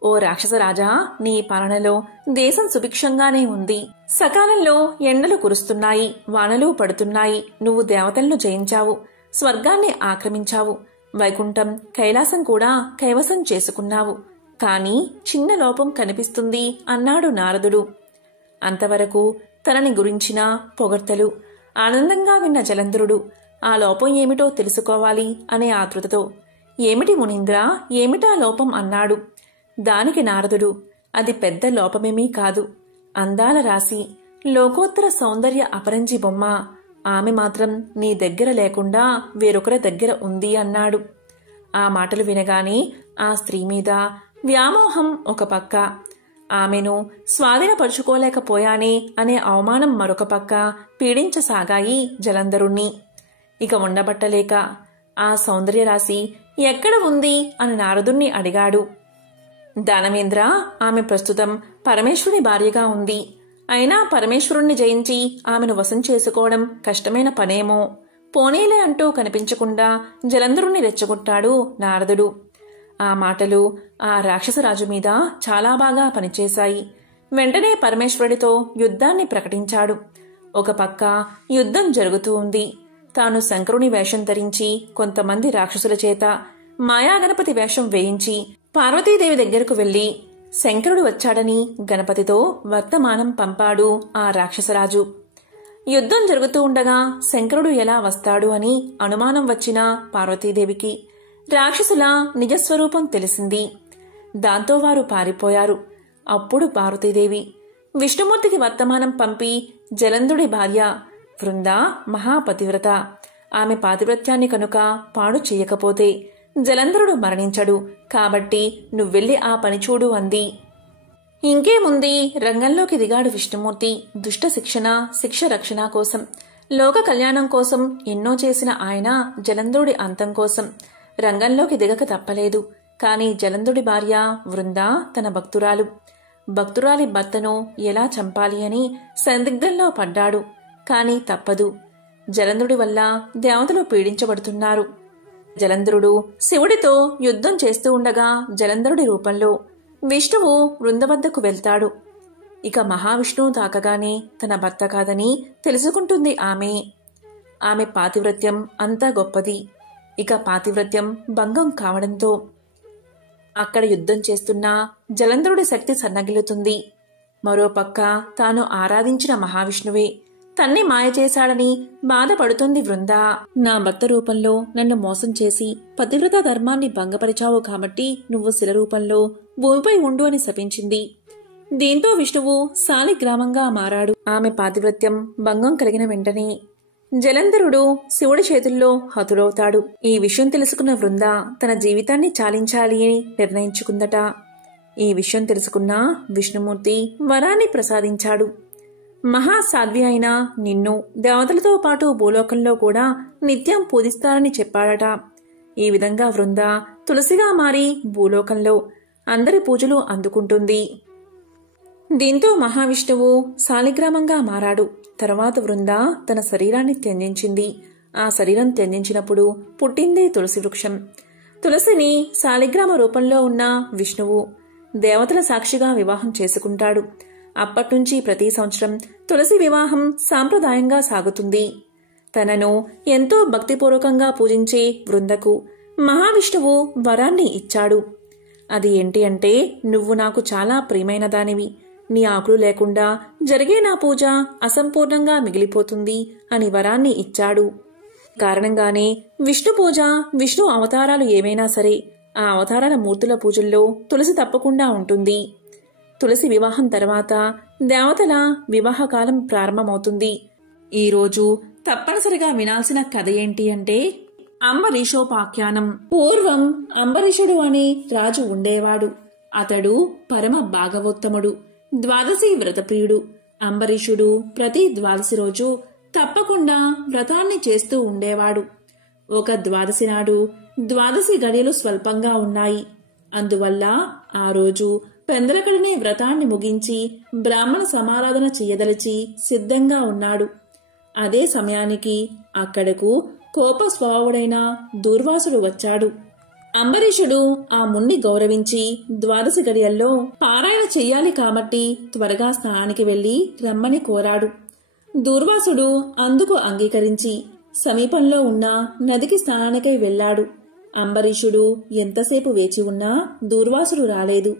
ఓ రాక్షసరాజా, నీ పాలనలో దేశం సుభిక్షంగానే ఉంది. సకాలంలో ఎండలు కురుస్తున్నాయి, వానలు పడుతున్నాయి. నువ్వు దేవతలను జయించావు, స్వర్గాన్ని ఆక్రమించావు, వైకుంఠం కైలాసం కూడా కైవసం చేసుకున్నావు. కాని చిన్న లోపం కనిపిస్తుంది అన్నాడు నారదుడు. అంతవరకు తనని గురించిన పొగడ్తలు ఆనందంగా విన్న జలంధరుడు ఆ లోపం ఏమిటో తెలుసుకోవాలి అనే ఆతృతతో, ఏమిటి మునీంద్ర, ఏమిటా లోపం అన్నాడు. దానికి నారదుడు, అది పెద్ద లోపమేమీ కాదు, అందాల రాశి, లోకోత్తర సౌందర్య అపరంజి బొమ్మ. ఆమె మాత్రం నీ దగ్గర లేకుండా వేరొకరి దగ్గర ఉంది అన్నాడు. ఆ మాటలు వినగానే ఆ స్త్రీ మీద వ్యామోహం ఒక పక్క, ఆమెను స్వాధీనపరుచుకోలేకపోయానే అనే అవమానం మరొక పక్క పీడించసాగాయి జలంధరుణ్ణి. ఇక ఉండబట్టలేక ఆ సౌందర్యరాశి ఎక్కడ ఉంది అని నారదుణ్ణి అడిగాడు. దానవేంద్ర, ఆమె ప్రస్తుతం పరమేశ్వరుని భార్యగా ఉంది. అయినా పరమేశ్వరుణ్ణి జయించి ఆమెను వశం చేసుకోవడం కష్టమైన పనేమో. పోనీలే అంటూ కనిపించకుండా జలంధరుణ్ణి రెచ్చగొట్టాడు నారదుడు. ఆ మాటలు ఆ రాక్షసరాజు మీద చాలా బాగా పనిచేశాయి. వెంటనే పరమేశ్వరుడితో యుద్ధాన్ని ప్రకటించాడు. ఒక పక్క యుద్ధం జరుగుతూ ఉంది. తాను శంకరుని వేషం ధరించి కొంతమంది రాక్షసుల చేత మాయాగణపతి వేషం వేయించి పార్వతీదేవి దగ్గరకు వెళ్లి శంకరుడు వచ్చాడని గణపతితో వర్తమానం పంపాడు ఆ రాక్షసరాజు. యుద్ధం జరుగుతూ ఉండగా శంకరుడు ఎలా వస్తాడు అని అనుమానం వచ్చిన పార్వతీదేవికి రాక్షసుల నిజస్వరూపం తెలిసింది. దాంతో వారు పారిపోయారు. అప్పుడు పార్వతీదేవి విష్ణుమూర్తికి వర్తమానం పంపి, జలంధుడి భార్య వృంద మహాపతివ్రత, ఆమె పాతివ్రత్యాన్ని కనుక పాడు చెయ్యకపోతే జలంధరుడు మరణించడు, కాబట్టి నువ్వెళ్ళి ఆ పని చూడు అంది. ఇంకేముంది, రంగంలోకి దిగాడు విష్ణుమూర్తి. దుష్ట శిక్షణ, శిక్ష రక్షణ కోసం, లోక కళ్యాణం కోసం ఎన్నో చేసిన ఆయన జలంధరుడి అంతం కోసం రంగంలోకి దిగక తప్పలేదు. కాని జలంధుడి భార్య వృంద తన భక్తురాలి భర్తను ఎలా చంపాలి అని సందిగ్ధంలో పడ్డాడు. కాని తప్పదు, జలంధుడి వల్ల దేవతలు పీడించబడుతున్నారు. జలంధరుడు శివుడితో యుద్ధం చేస్తూ ఉండగా జలంధరుడి రూపంలో విష్ణువు వృంద వద్దకు వెళ్తాడు. ఇక మహావిష్ణువు తాకగానే తన భర్త కాదని తెలుసుకుంటుంది ఆమె పాతివ్రత్యం అంతా గొప్పది. ఇక పాతివ్రత్యం భంగం కావడంతో అక్కడ యుద్ధం చేస్తున్న జలంధరుడి శక్తి సన్నగిల్లుతుంది. మరోపక్క తాను ఆరాధించిన మహావిష్ణువే తన్ని మాయ చేశాడని బాధపడుతుంది వృంద. నా భర్త రూపంలో నన్ను మోసం చేసి పతివ్రత ధర్మాన్ని భంగపరిచావు కాబట్టి నువ్వు శిల రూపంలో భూమిపై ఉండు అని శపించింది. దీంతో విష్ణువు శాలిగ్రామంగా మారాడు. ఆమె పాతివ్రత్యం భంగం కలిగిన వెంటనే జలంధరుడు శివుడి చేతుల్లో హతుడవుతాడు. ఈ విషయం తెలుసుకున్న వృంద తన జీవితాన్ని చాలించాలి అని నిర్ణయించుకుందట. ఈ విషయం తెలుసుకున్న విష్ణుమూర్తి వరాన్ని ప్రసాదించాడు. మహాసాధ్వి అయిన నిన్ను దేవతలతో పాటు భూలోకంలో కూడా నిత్యం పూజిస్తారని చెప్పాడట. ఈ విధంగా వృంద తులసిగా మారి భూలోకంలో అందరి పూజలు అందుకుంటుంది. దీంతో మహావిష్ణువు శాలిగ్రామంగా మారాడు. తర్వాత వృంద తన శరీరాన్ని త్యజించింది. ఆ శరీరం త్యజించినప్పుడు పుట్టిందే తులసి వృక్షం. తులసిని శాలిగ్రామ రూపంలో ఉన్న విష్ణువు దేవతల సాక్షిగా వివాహం చేసుకుంటాడు. అప్పట్నుంచి ప్రతి సంవత్సరం తులసి వివాహం సాంప్రదాయంగా సాగుతుంది. తనను ఎంతో భక్తిపూర్వకంగా పూజించే వృందకు మహావిష్ణువు వరాన్ని ఇచ్చాడు. అది ఏంటి అంటే, నువ్వు నాకు చాలా ప్రియమైన దానివి, నీ ఆకులు లేకుండా జరిగే నా పూజ అసంపూర్ణంగా మిగిలిపోతుంది అని వరాన్ని ఇచ్చాడు. కారణంగానే విష్ణు పూజ, విష్ణు అవతారాలు ఏవైనా సరే ఆ అవతారాల మూర్తుల పూజల్లో తులసి తప్పకుండా ఉంటుంది. తులసి వివాహం తర్వాత దేవతల వివాహకాలం ప్రారంభమవుతుంది. ఈరోజు తప్పనిసరిగా వినాల్సిన కథ ఏంటి అంటే అంబరీషోపాఖ్యానం. పూర్వం అంబరీషుడు అనే రాజు ఉండేవాడు. అతడు పరమ భాగవోత్తముడు, ద్వాదశి వ్రతప్రియుడు. అంబరీషుడు ప్రతి ద్వాదశి రోజు తప్పకుండా వ్రతాన్ని చేస్తూ ఉండేవాడు. ఒక ద్వాదశి నాడు ద్వాదశి గడియలు స్వల్పంగా ఉన్నాయి. అందువల్ల ఆ రోజు పెందలకడనే వ్రతాన్ని ముగించి బ్రాహ్మణ సమారాధన చెయ్యదలిచి సిద్ధంగా ఉన్నాడు. అదే సమయానికి అక్కడకు కోప స్వభావుడైన దూర్వాసుడు వచ్చాడు. అంబరీషుడు ఆ మున్ని గౌరవించి ద్వాదశి గడియల్లో పారాయణ చెయ్యాలి కాబట్టి త్వరగా స్నానానికి వెళ్లి రమ్మని కోరాడు. దూర్వాసుడు అందుకు అంగీకరించి సమీపంలో ఉన్న నదికి స్నానానికై వెళ్లాడు. అంబరీషుడు ఎంతసేపు వేచి ఉన్నా దూర్వాసుడు రాలేదు.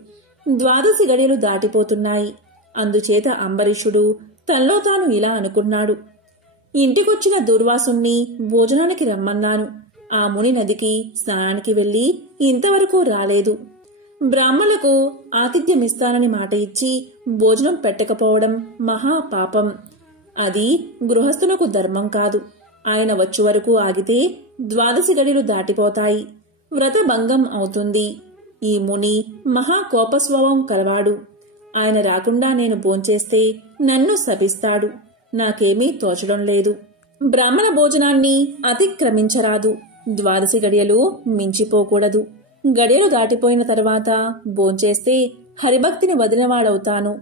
ద్వాదశి గడియలు దాటిపోతున్నాయి. అందుచేత అంబరీషుడు తనలో తాను ఇలా అనుకున్నాడు, ఇంటికొచ్చిన దూర్వాసుణ్ణి భోజనానికి రమ్మన్నాను. ఆ ముని నదికి స్నానానికి వెళ్లి ఇంతవరకు రాలేదు. బ్రాహ్మణులకు ఆతిథ్యమిస్తానని మాట ఇచ్చి భోజనం పెట్టకపోవడం మహాపాపం. అది గృహస్థులకు ధర్మం కాదు. ఆయన వచ్చే వరకు ఆగితే ద్వాదశి గడియలు దాటిపోతాయి, వ్రతభంగం అవుతుంది. ఈ ముని మహాకోపస్వభావం కలవాడు. ఆయన రాకుండా నేను భోంచేస్తే నన్ను శపిస్తాడు. నాకేమీ తోచడం లేదు. బ్రాహ్మణ భోజనాన్ని అతిక్రమించరాదు. ద్వాదశి గడియలు మించిపోకూడదు. గడియలు దాటిపోయిన తర్వాత భోంచేస్తే హరిభక్తిని వదిలినవాడవుతాను.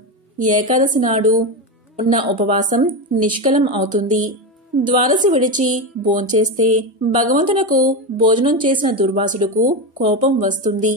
ఏకాదశి నాడు ఉన్న ఉపవాసం నిష్కలం అవుతుంది. ద్వాదశి విడిచి భోంచేస్తే భగవంతునకు భోజనం చేసిన దుర్వాసుడుకు కోపం వస్తుంది.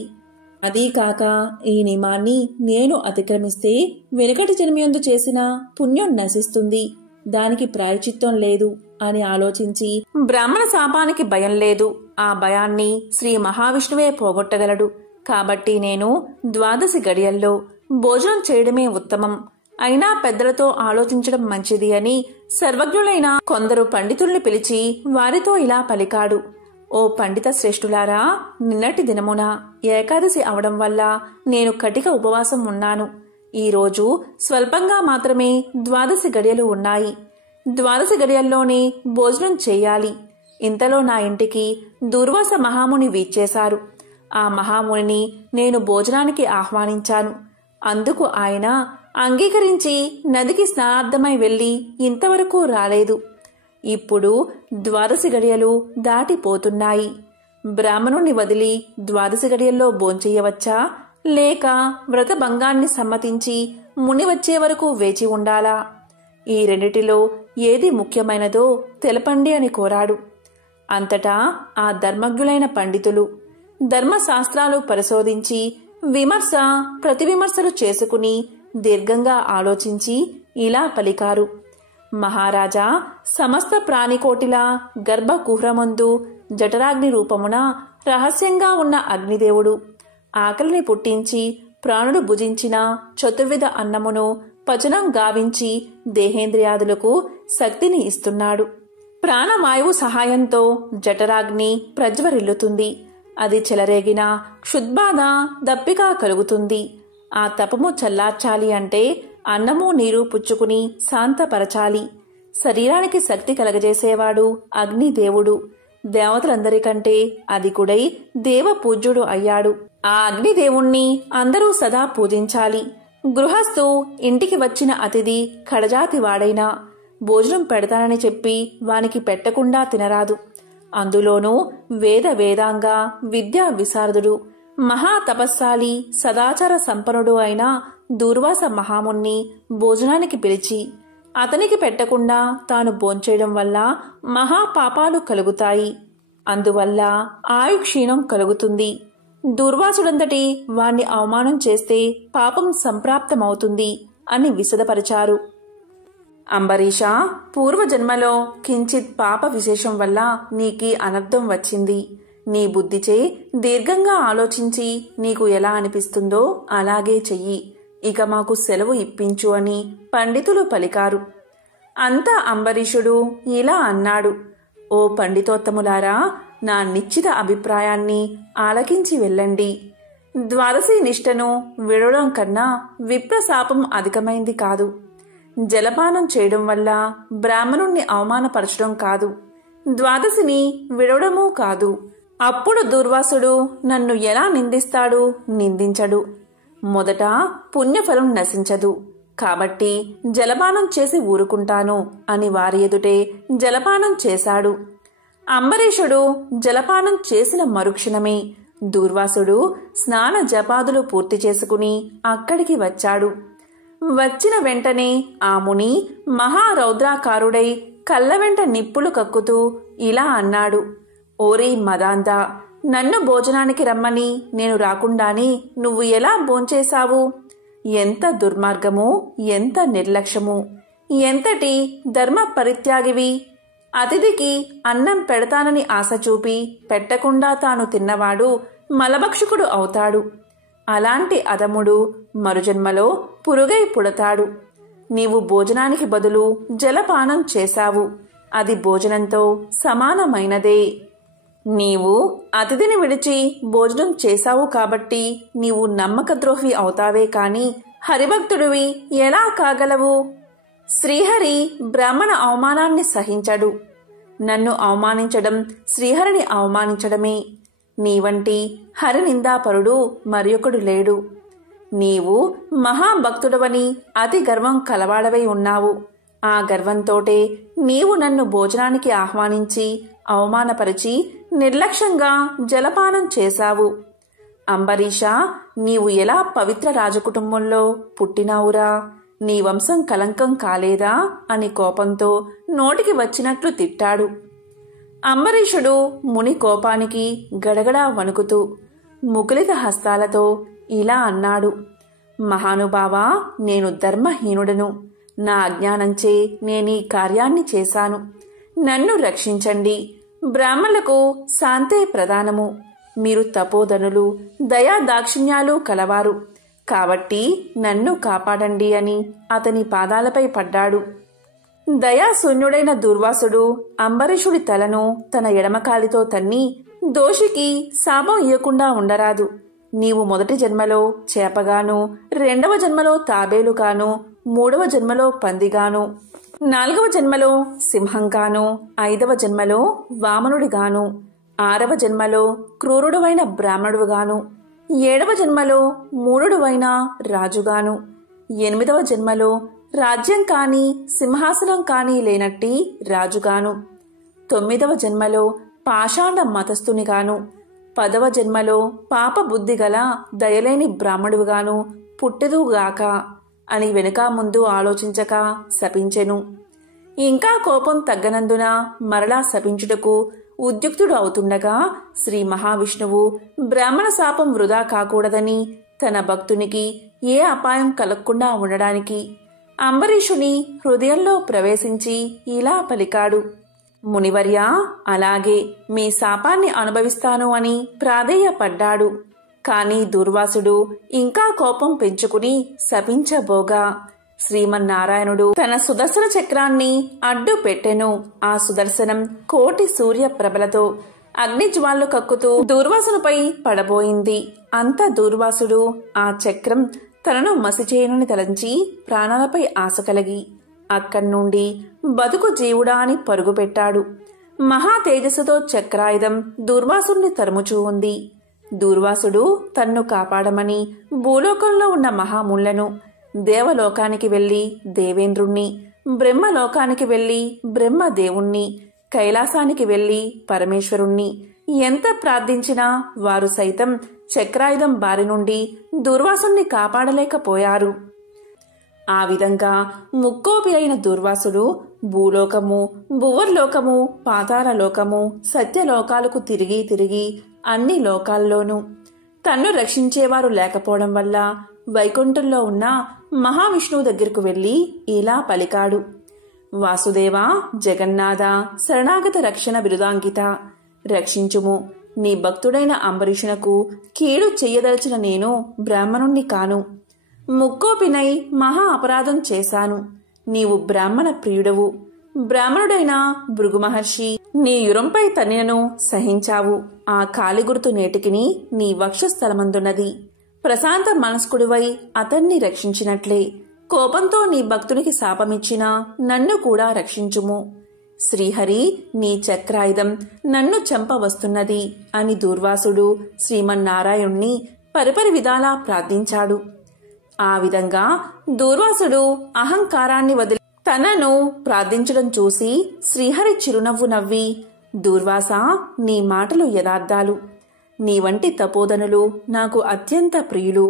అదీ కాక ఈ నియమాన్ని నేను అతిక్రమిస్తే వెనుకటి జన్మయందు చేసిన పుణ్యం నశిస్తుంది. దానికి ప్రాయచిత్తం లేదు అని ఆలోచించి బ్రాహ్మణ శాపానికి భయం లేదు. ఆ భయాన్ని శ్రీ మహావిష్ణువే పోగొట్టగలడు. కాబట్టి నేను ద్వాదశి గడియల్లో భోజనం చేయడమే ఉత్తమం. అయినా పెద్దలతో ఆలోచించడం మంచిది అని సర్వజ్ఞులైన కొందరు పండితుల్ని పిలిచి వారితో ఇలా పలికాడు. ఓ పండిత శ్రేష్ఠులారా, నిన్నటి దినమున ఏకాదశి అవడం వల్ల నేను కటిక ఉపవాసం ఉన్నాను. ఈరోజు స్వల్పంగా మాత్రమే ద్వాదశి గడియలు ఉన్నాయి. ద్వాదశి గడియల్లోనే భోజనం చేయాలి. ఇంతలో నా ఇంటికి దూర్వాస మహాముని వీచ్చేశారు. ఆ మహామునిని నేను భోజనానికి ఆహ్వానించాను. అందుకు ఆయన అంగీకరించి నదికి స్నానార్థమై వెళ్లి ఇంతవరకు రాలేదు. ఇప్పుడు ద్వాదశి గడియలు దాటిపోతున్నాయి. బ్రాహ్మణుణ్ణి వదిలి ద్వాదశి గడియల్లో భోంచెయ్యవచ్చా, లేక వ్రతభంగాన్ని సమ్మతించి ముని వచ్చే వరకు వేచి ఉండాలా? ఈ రెండిటిలో ఏది ముఖ్యమైనదో తెలపండి అని కోరాడు. అంతటా ఆ ధర్మజ్ఞులైన పండితులు ధర్మశాస్త్రాలు పరిశోధించి విమర్శ ప్రతివిమర్శలు చేసుకుని దీర్ఘంగా ఆలోచించి ఇలా పలికారు. మహారాజా, సమస్త ప్రాణికోటిలా గర్భకుహ్రమందు జఠరాగ్ని రూపమున రహస్యంగా ఉన్న అగ్నిదేవుడు ఆకలిని పుట్టించి ప్రాణుడు భుజించిన చతుర్విధ అన్నమును పచనం గావించి దేహేంద్రియాదులకు శక్తిని ఇస్తున్నాడు. ప్రాణవాయువు సహాయంతో జఠరాగ్ని ప్రజ్వరిల్లుతుంది. అది చెలరేగిన క్షుద్బాధ దప్పిక కలుగుతుంది. ఆ తపము చల్లార్చాలి అంటే అన్నము నీరు పుచ్చుకుని శాంతపరచాలి. శరీరానికి శక్తి కలగజేసేవాడు అగ్నిదేవుడు. దేవతలందరికంటే అధికుడై దేవ పూజ్యుడు అయ్యాడు. ఆ అగ్నిదేవుణ్ణి అందరూ సదా పూజించాలి. గృహస్థు ఇంటికి వచ్చిన అతిథి కడజాతి వాడైనా భోజనం పెడతానని చెప్పి వానికి పెట్టకుండా తినరాదు. అందులోనూ వేదాంగ విద్యా విశారదుడు మహాతపస్సాలి సదాచార సంపన్నుడు అయిన దూర్వాస మహాముని భోజనానికి పిలిచి అతనికి పెట్టకుండా తాను భోంచేయడం వల్ల మహాపాపాలు కలుగుతాయి. అందువల్ల ఆయుక్షీణం కలుగుతుంది. దూర్వాసుడంతటి వాణ్ణి అవమానం చేస్తే పాపం సంప్రాప్తమవుతుంది అని విశదపరిచారు. అంబరీషా, పూర్వజన్మలో కించిత్ పాప విశేషం వల్ల నీకీ అనర్థం వచ్చింది. నీ బుద్ధిచే దీర్ఘంగా ఆలోచించి నీకు ఎలా అనిపిస్తుందో అలాగే చెయ్యి. ఇక మాకు సెలవు ఇప్పించు అని పండితులు పలికారు. అంతా అంబరీషుడు ఇలా అన్నాడు. ఓ పండితోత్తములారా, నా నిశ్చిత అభిప్రాయాన్ని ఆలకించి వెళ్ళండి. ద్వాదశి నిష్టను విడవడం కన్నా విప్రశాపం అధికమైంది కాదు. జలపానం చేయడం వల్ల బ్రాహ్మణుణ్ణి అవమానపరచడం కాదు, ద్వాదశిని విడవడమూ కాదు. అప్పుడు దూర్వాసుడు నన్ను ఎలా నిందిస్తాడు? నిందించడు. మొదట పుణ్యఫలం నశించదు కాబట్టి జలపానం చేసి ఊరుకుంటాను అని వారి ఎదుటే జలపానం చేశాడు. అంబరీషుడు జలపానం చేసిన మరుక్షణమే దూర్వాసుడు స్నాన జపాదులు పూర్తి చేసుకుని అక్కడికి వచ్చాడు. వచ్చిన వెంటనే ఆ ముని మహారౌద్రాకారుడై కళ్ళ వెంట నిప్పులు కక్కుతూ ఇలా అన్నాడు. ఓరే మదాంత, నన్ను భోజనానికి రమ్మని నేను రాకుండానే నువ్వు ఎలా భోంచేశావు? ఎంత దుర్మార్గము, ఎంత నిర్లక్ష్యము, ఎంతటి ధర్మ పరిత్యాగివి! అతిథికి అన్నం పెడతానని ఆశ చూపి పెట్టకుండా తాను తిన్నవాడు మలభక్షకుడు అవుతాడు. అలాంటి అధముడు మరుజన్మలో పురుగై పుడతాడు. నీవు భోజనానికి బదులు జలపానం చేశావు. అది భోజనంతో సమానమైనదే. నీవు అతిథిని విడిచి భోజనం చేశావు కాబట్టి నీవు నమ్మకద్రోహి అవుతావే కాని హరిభక్తుడివి ఎలా కాగలవు? శ్రీహరి బ్రాహ్మణ అవమానాన్ని సహించడు. నన్ను అవమానించడం శ్రీహరిని అవమానించడమే. నీవంటి హరినిందాపరుడు మరియొకడు లేడు. నీవు మహాభక్తుడవని అతి గర్వం కలవాడవై ఉన్నావు. ఆ గర్వంతోటే నీవు నన్ను భోజనానికి ఆహ్వానించి అవమానపరిచి నిర్లక్ష్యంగా జలపానం చేశావు. అంబరీష, నీవు ఎలా పవిత్ర రాజకుటుంబంలో పుట్టినావురా? నీ వంశం కలంకం కాలేదా అని కోపంతో నోటికి వచ్చినట్లు తిట్టాడు. అంబరీషుడు ముని కోపానికి గడగడా వణుకుతూ ముకులిత హస్తాలతో ఇలా అన్నాడు. మహానుభావా, నేను ధర్మహీనుడను. నా అజ్ఞానంచే నేనీ కార్యాన్ని చేశాను. నన్ను రక్షించండి. బ్రాహ్మణులకు శాంతే ప్రధానము. మీరు తపోధనులు, దయా దాక్షిణ్యాలు కలవారు కాబట్టి నన్ను కాపాడండి అని అతని పాదాలపై పడ్డాడు. దయాశూన్యుడైన దుర్వాసుడు అంబరీషుడి తలను తన ఎడమకాలితో తన్ని, దోషికి శాపం ఇయ్యకుండా ఉండరాదు. నీవు మొదటి జన్మలో చేపగాను, రెండవ జన్మలో తాబేలుగాను, మూడవ జన్మలో పందిగాను, నాలుగవ జన్మలో సింహంగాను, ఐదవ జన్మలో వామనుడిగాను, ఆరవ జన్మలో క్రూరుడువైన బ్రాహ్మణుడుగాను, ఏడవ జన్మలో మూఢుడువైన రాజుగాను, ఎనిమిదవ జన్మలో రాజ్యం కాని సింహాసనం కాని లేనట్టి రాజుగాను, తొమ్మిదవ జన్మలో పాషాండ మతస్థునిగాను, 10వ జన్మలో పాప బుద్ధి గల దయలేని బ్రాహ్మణుడుగాను పుట్టెదుగాక అని వెనుక ముందు ఆలోచించక శపించెను. ఇంకా కోపం తగ్గనందున మరలా శపించుటకు ఉద్యుక్తుడు అవుతుండగా శ్రీ మహావిష్ణువు బ్రాహ్మణ శాపం వృధా కాకూడదని తన భక్తునికి ఏ అపాయం కలగకుండా ఉండడానికి అంబరీషుని హృదయంలో ప్రవేశించి ఇలా పలికాడు. మునివర్య, అలాగే మీ శాపాన్ని అనుభవిస్తాను అని ప్రాధేయపడ్డాడు. కాని దుర్వాసుడు ఇంకా కోపం పెంచుకుని శపించబోగా శ్రీమన్నారాయణుడు తన సుదర్శన చక్రాన్ని అడ్డు పెట్టెను. ఆ సుదర్శనం కోటి సూర్య ప్రభలతో అగ్నిజ్వాలు కక్కుతూ దూర్వాసునిపై పడబోయింది. అంత దూర్వాసుడు ఆ చక్రం తనను మసిచేయనని తలంచి ప్రాణాలపై ఆశ కలిగి అక్కడ్నుండి బతుకు జీవుడా అని పరుగుపెట్టాడు. మహా తేజస్సుతో చక్రాయుధం దూర్వాసుని తరుముచూ ఉంది. దూర్వాసుడు తన్ను కాపాడమని భూలోకంలో ఉన్న మహాముళ్లను, దేవలోకానికి వెళ్లి దేవేంద్రుణ్ణి, బ్రహ్మలోకానికి వెళ్లి బ్రహ్మదేవుణ్ణి, కైలాసానికి వెళ్లి పరమేశ్వరుణ్ణి ఎంత ప్రార్థించినా వారు సైతం చక్రాయుధం బారి నుండి దుర్వాసుని కాపాడలేకపోయారు. ఆ విధంగా ముక్కోపి అయిన దుర్వాసుడు భూలోకము, భువర్లోకము, పాతాళలోకము, సత్యలోకాలకు తిరిగి తిరిగి అన్ని లోకాల్లోనూ తన్ను రక్షించేవారు లేకపోవడం వల్ల వైకుంఠంలో ఉన్న మహావిష్ణువు దగ్గరకు వెళ్లి ఇలా పలికాడు. వాసుదేవ, జగన్నాథ, శరణాగత రక్షణ బిరుదాంకిత, రక్షించుము. నీ భక్తుడైన అంబరీషునకు కీడు చెయ్యదలిచిన నేను బ్రాహ్మణుణ్ణి కాను. ముక్కోపినై మహా అపరాధం చేశాను. నీవు బ్రాహ్మణ ప్రియుడవు. బ్రాహ్మణుడైన భృగు మహర్షి నీ యురంపై తన్నినను సహించావు. ఆ కాలిగుర్తు నేటికిని నీ వక్షస్థలమందున్నది. ప్రశాంత మనస్కుడివై అతన్ని రక్షించినట్లే కోపంతో నీ భక్తునికి శాపమిచ్చినా నన్ను కూడా రక్షించుము. శ్రీహరి, నీ చక్రాయుధం నన్ను చంపవస్తున్నది అని దూర్వాసుడు శ్రీమన్నారాయణ్ణి పరిపరి విధాలా ప్రార్థించాడు. ఆ విధంగా దూర్వాసుడు అహంకారాన్ని వదిలి తనను ప్రార్థించడం చూసి శ్రీహరి చిరునవ్వు నవ్వి, దూర్వాసా, నీ మాటలు యథార్థాలు. నీ వంటి తపోధనులు నాకు అత్యంత ప్రియులు.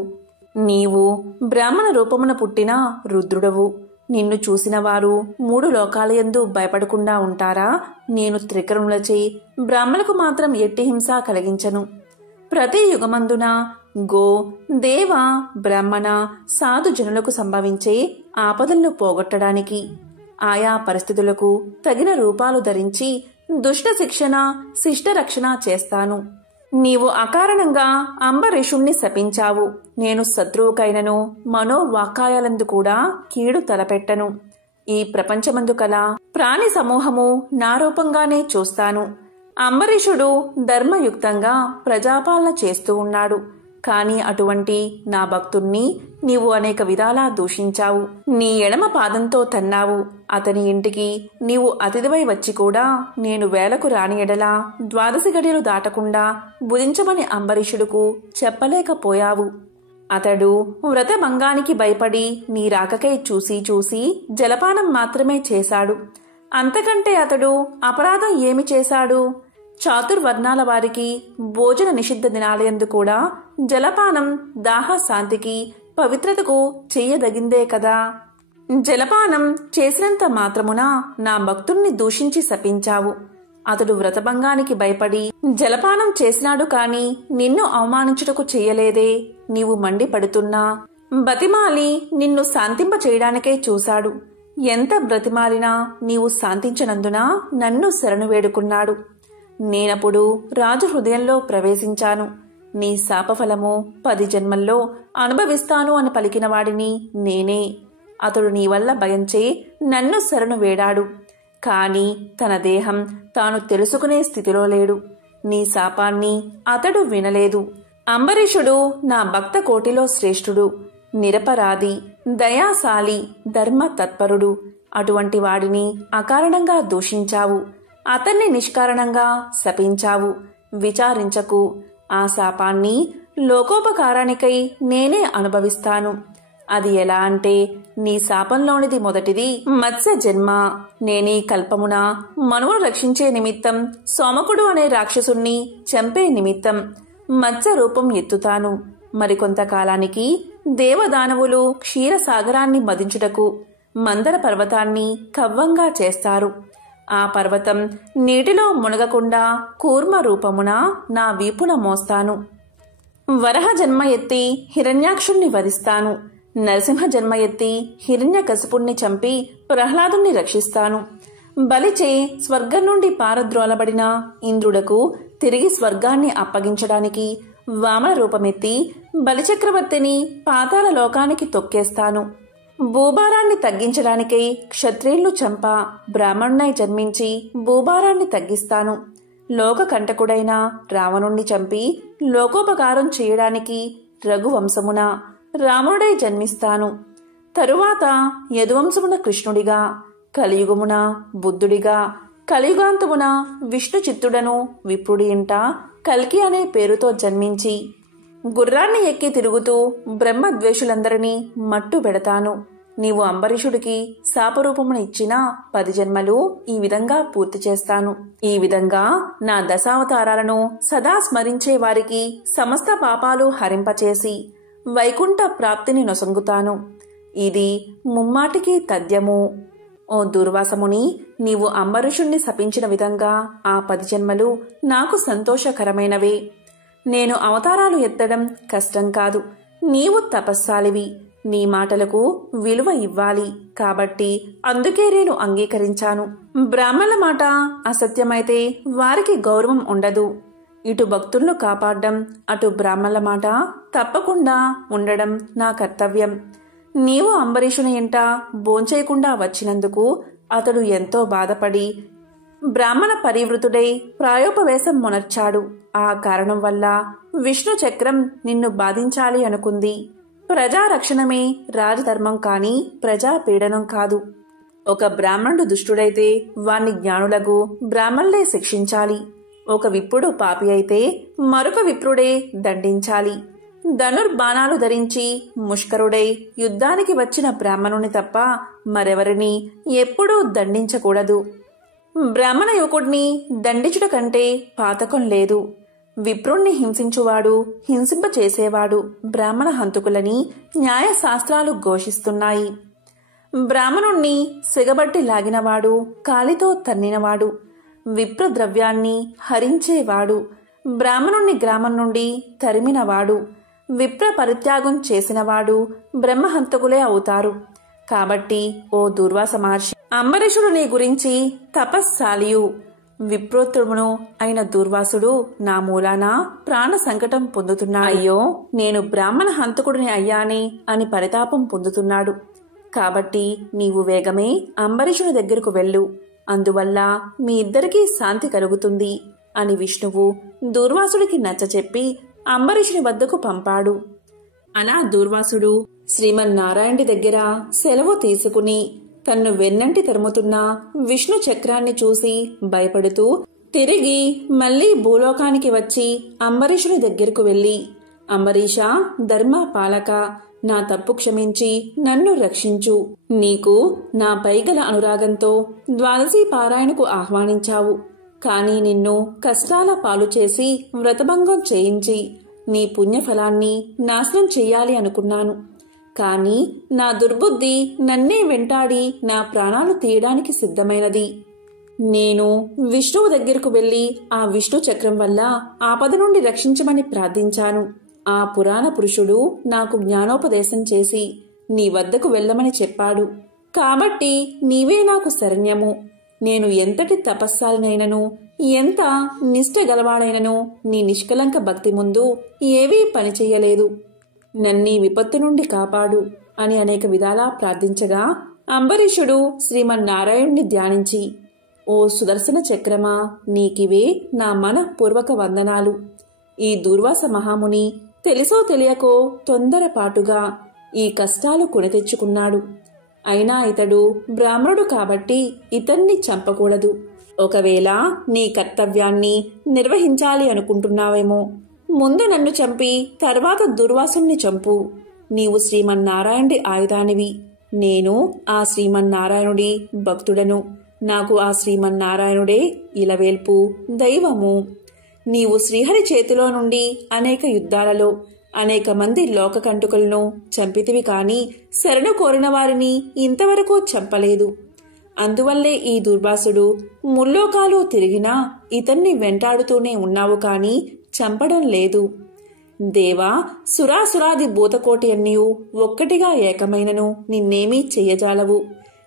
నీవు బ్రాహ్మణ రూపమున పుట్టిన రుద్రుడవు. నిన్ను చూసిన వారు 3 లోకాలయందు భయపడకుండా ఉంటారా? నేను త్రికరణులచే బ్రాహ్మణులకు మాత్రం ఎట్టి హింస కలిగించను. ప్రతి యుగమందున గో, దేవ, బ్రాహ్మణ, సాధు జనులకు సంభవించే ఆపదలను పోగొట్టడానికి ఆయా పరిస్థితులకు తగిన రూపాలు ధరించి దుష్ట శిక్షణ, శిష్ట రక్షణ చేస్తాను. నీవు అకారణంగా అంబరీషుణ్ణి శపించావు. నేను శత్రువుకైనను మనోవాకాయాలందు కూడా కీడు తలపెట్టను. ఈ ప్రపంచమందు కల ప్రాణి సమూహము నా రూపంగానే చూస్తాను. అంబరీషుడు ధర్మయుక్తంగా ప్రజాపాలన చేస్తూ ఉన్నాడు. కాని అటువంటి నా భక్తుణ్ణి నీవు అనేక విధాలా దూషించావు. నీ ఎడమ పాదంతో తన్నావు. అతని ఇంటికి నీవు అతిథివై వచ్చి కూడా నేను వేలకు రాని ఎడలా 12 గడియలు దాటకుండా భుజించమని అంబరీషుడుకు చెప్పలేకపోయావు. అతడు వ్రతభంగానికి భయపడి నీ రాకకై చూసి జలపానం మాత్రమే చేశాడు. అంతకంటే అతడు అపరాధం ఏమి చేశాడు? చాతుర్వర్ణాల వారికి భోజన నిషిద్ధ దినాలయందు కూడా జలపానం దాహ శాంతికి పవిత్రతకు చెయ్యదగిందే కదా. జలపానం చేసినంత మాత్రమున నా భక్తుణ్ణి దూషించి శపించావు. అతడు వ్రతభంగానికి భయపడి జలపానం చేసినాడు కాని నిన్ను అవమానించుటకు చెయ్యలేదే. నీవు మండిపడుతున్నా బతిమాలి నిన్ను శాంతింప చేయడానికే చూశాడు. ఎంత బ్రతిమాలినా నీవు శాంతించనందున నన్ను శరణు వేడుకున్నాడు. నేనప్పుడు రాజు హృదయంలో ప్రవేశించాను. నీ శాపఫలము 10 జన్మల్లో అనుభవిస్తాను అని పలికిన వాడిని నేనే. అతడు నీ వల్ల భయంచే నన్ను శరణు వేడాడు. కాని తన దేహం తాను తెలుసుకునే స్థితిలో లేడు. నీ శాపాన్ని అతడు వినలేదు. అంబరీషుడు నా భక్త కోటిలో శ్రేష్ఠుడు, నిరపరాధి, దయాశాలి, ధర్మ తత్పరుడు. అటువంటి వాడిని అకారణంగా దూషించావు. అతన్ని నిష్కారణంగా శపించావు. విచారించకు. ఆ శాపాన్ని లోకోపకారానికై నేనే అనుభవిస్తాను. అది ఎలా అంటే, నీ శాపంలోనిది మొదటిది మత్స్య జన్మ. నేనీ కల్పమున మనువును రక్షించే నిమిత్తం సోమకుడు అనే రాక్షసుణ్ణి చంపే నిమిత్తం మత్స్య రూపం ఎత్తుతాను. మరికొంతకాలానికి దేవదానవులు క్షీరసాగరాన్ని మదించుటకు మందర పర్వతాన్ని కవ్వంగా చేస్తారు. ఆ పర్వతం నీటిలో మునగకుండా కూర్మ రూపమున నా వీపున మోస్తాను. వరహ జన్మ ఎత్తి హిరణ్యాక్షుణ్ణి వధిస్తాను. నరసింహ జన్మ ఎత్తి హిరణ్యకశిపుణ్ణి చంపి ప్రహ్లాదుణ్ణి రక్షిస్తాను. బలిచే స్వర్గం నుండి పారద్రోలబడిన ఇంద్రుడకు తిరిగి స్వర్గాన్ని అప్పగించడానికి వామన రూపమెత్తి బలిచక్రవర్తిని పాతాళ లోకానికి తొక్కేస్తాను. భూభారాన్ని తగ్గించడానికై క్షత్రియులు చంప బ్రాహ్మణునై జన్మించి భూభారాన్ని తగ్గిస్తాను. లోకకంటకుడైన రావణుణ్ణి చంపి లోకోపకారం చేయడానికి రఘువంశమున రాముడై జన్మిస్తాను. తరువాత యదువంశమున కృష్ణుడిగా, కలియుగమున బుద్ధుడిగా, కలియుగాంతమున విష్ణు చిత్తుడను విప్రుడి ఇంట కల్కి అనే పేరుతో జన్మించి గుర్రాన్ని ఎక్కి తిరుగుతూ బ్రహ్మద్వేషులందరినీ మట్టు పెడతాను. నీవు అంబరీషుడికి శాపరూపమును ఇచ్చిన 10 జన్మలు ఈ విధంగా పూర్తి చేస్తాను. ఈ విధంగా నా దశావతారాలను సదా స్మరించే వారికి సమస్త పాపాలు హరింపచేసి వైకుంఠ ప్రాప్తిని నొసంగుతాను. ఇది ముమ్మాటికి తథ్యము. ఓ దుర్వాసముని, నీవు అంబరీషుణ్ణి శపించిన విధంగా ఆ 10 జన్మలు నాకు సంతోషకరమైనవే. నేను అవతారాలు ఎత్తడం కష్టం కాదు. నీవు తపస్సాలివి. నీ మాటలకు విలువ ఇవ్వాలి. కాబట్టి అందుకే నేను అంగీకరించాను. బ్రాహ్మణుల మాట అసత్యమైతే వారికి గౌరవం ఉండదు. ఇటు భక్తులను కాపాడడం, అటు బ్రాహ్మణుల మాట తప్పకుండా ఉండడం నా కర్తవ్యం. నీవు అంబరీషుని ఇంట భోంచేయకుండా వచ్చినందుకు అతడు ఎంతో బాధపడి బ్రాహ్మణ పరివృతుడై ప్రాయోపవేశం మొనర్చాడు. ఆ కారణం వల్ల విష్ణు చక్రం నిన్ను బాధించాలి అనుకుంది. ప్రజారక్షణమే రాజధర్మం కాని ప్రజాపీడనం కాదు. ఒక బ్రాహ్మణుడు దుష్టుడైతే వాణ్ణి జ్ఞానులకు బ్రాహ్మణులే శిక్షించాలి. ఒక విప్రుడు పాపి అయితే మరొక విప్రుడే దండించాలి. ధనుర్బాణాలు ధరించి ముష్కరుడై యుద్ధానికి వచ్చిన బ్రాహ్మణుని తప్ప మరెవరిని ఎప్పుడూ దండించకూడదు. బ్రాహ్మణ యువకుడిని దండించుట కంటే పాతకం లేదు. విప్రుణ్ణి హింసించువాడు, హింసింపచేసేవాడు బ్రాహ్మణ హంతకులని న్యాయశాస్త్రాలు ఘోషిస్తున్నాయి. బ్రాహ్మణుణ్ణి సిగబట్టి లాగినవాడు, కాలితో తన్నినవాడు, విప్రద్రవ్యాన్ని హరించేవాడు, బ్రాహ్మణుణ్ణి గ్రామం నుండి తరిమినవాడు, విప్ర పరిత్యాగం చేసినవాడు బ్రహ్మహంతకులే అవుతారు. కాబట్టి ఓ దుర్వాస మహర్షి, అంబరీషుడు నీ గురించి తపస్సాలియు విప్రోత్తమును అయిన దుర్వాసుడు నా మూలాన ప్రాణ సంకటం పొందుతున్నాడు. అయ్యో, నేను బ్రాహ్మణ హంతకుడిని అయ్యానే అని పరితాపం పొందుతున్నాడు. కాబట్టి నీవు వేగమే అంబరీషుని దగ్గరకు వెళ్ళు, అందువల్ల మీ ఇద్దరికీ శాంతి కలుగుతుంది అని విష్ణువు దూర్వాసుడికి నచ్చచెప్పి అంబరీషుని వద్దకు పంపాడు. అలా దూర్వాసుడు శ్రీమన్నారాయణుడి దగ్గర సెలవు తీసుకుని తన్ను వెన్నంటి తరుముతున్న విష్ణు చక్రాన్ని చూసి భయపడుతూ తిరిగి మళ్లీ భూలోకానికి వచ్చి అంబరీషుని దగ్గరకు వెళ్లి, అంబరీషా, ధర్మ పాలక, నా తప్పు క్షమించి నన్ను రక్షించు. నీకు నా పైగల అనురాగంతో ద్వాదశి పారాయణకు ఆహ్వానించావు. కాని నిన్ను కష్టాల పాలు చేసి వ్రతభంగం చేయించి నీ పుణ్యఫలాన్ని నాశనం చెయ్యాలి అనుకున్నాను. కాని నా దుర్బుద్ధి నన్నే వెంటాడి నా ప్రాణాలు తీయడానికి సిద్ధమైనది. నేను విష్ణువు దగ్గరకు వెళ్లి ఆ విష్ణు చక్రం వల్ల ఆపద నుండి రక్షించమని ప్రార్థించాను. ఆ పురాణ పురుషుడు నాకు జ్ఞానోపదేశం చేసి నీ వద్దకు వెళ్ళమని చెప్పాడు. కాబట్టి నీవే నాకు శరణ్యము. నేను ఎంతటి తపస్సాలినైనను, ఎంత నిష్ఠ గలవాడైనను నీ నిష్కలంక భక్తి ముందు ఏవీ పనిచెయ్యలేదు. నన్నీ విపత్తు నుండి కాపాడు అని అనేక విధాలా ప్రార్థించగా అంబరీషుడు శ్రీమన్నారాయణుణ్ణి ధ్యానించి, ఓ సుదర్శన చక్రమా, నీకివే నా మనఃపూర్వక వందనాలు. ఈ దూర్వాస మహాముని తెలుసో తెలియకో తొందరపాటుగా ఈ కష్టాలు కొని తెచ్చుకున్నాడు. అయినా ఇతడు బ్రాహ్మణుడు కాబట్టి ఇతన్ని చంపకూడదు. ఒకవేళ నీ కర్తవ్యాన్ని నిర్వహించాలి అనుకుంటున్నావేమో, ముందు నన్ను చంపి తర్వాత దుర్వాసుని చంపు. నీవు శ్రీమన్నారాయణుడి ఆయుధానివి. నేను ఆ శ్రీమన్నారాయణుడి భక్తుడను. నాకు ఆ శ్రీమన్నారాయణుడే ఇలవేల్పు, దైవము. నీవు శ్రీహరి చేతిలో నుండి అనేక యుద్ధాలలో అనేక మంది లోకకంటుకులను చంపితివి కాని శరణు కోరిన వారిని ఇంతవరకు చంపలేదు. అందువల్లే ఈ దుర్వాసుడు ముల్లోకాలు తిరిగినా ఇతన్ని వెంటాడుతూనే ఉన్నావు కాని చంపడం లేదు. దేవా, సురాసురాది భూతకోటి అన్నియు ఒక్కటిగా ఏకమైనను నిన్నేమీ చెయ్యజాలవు.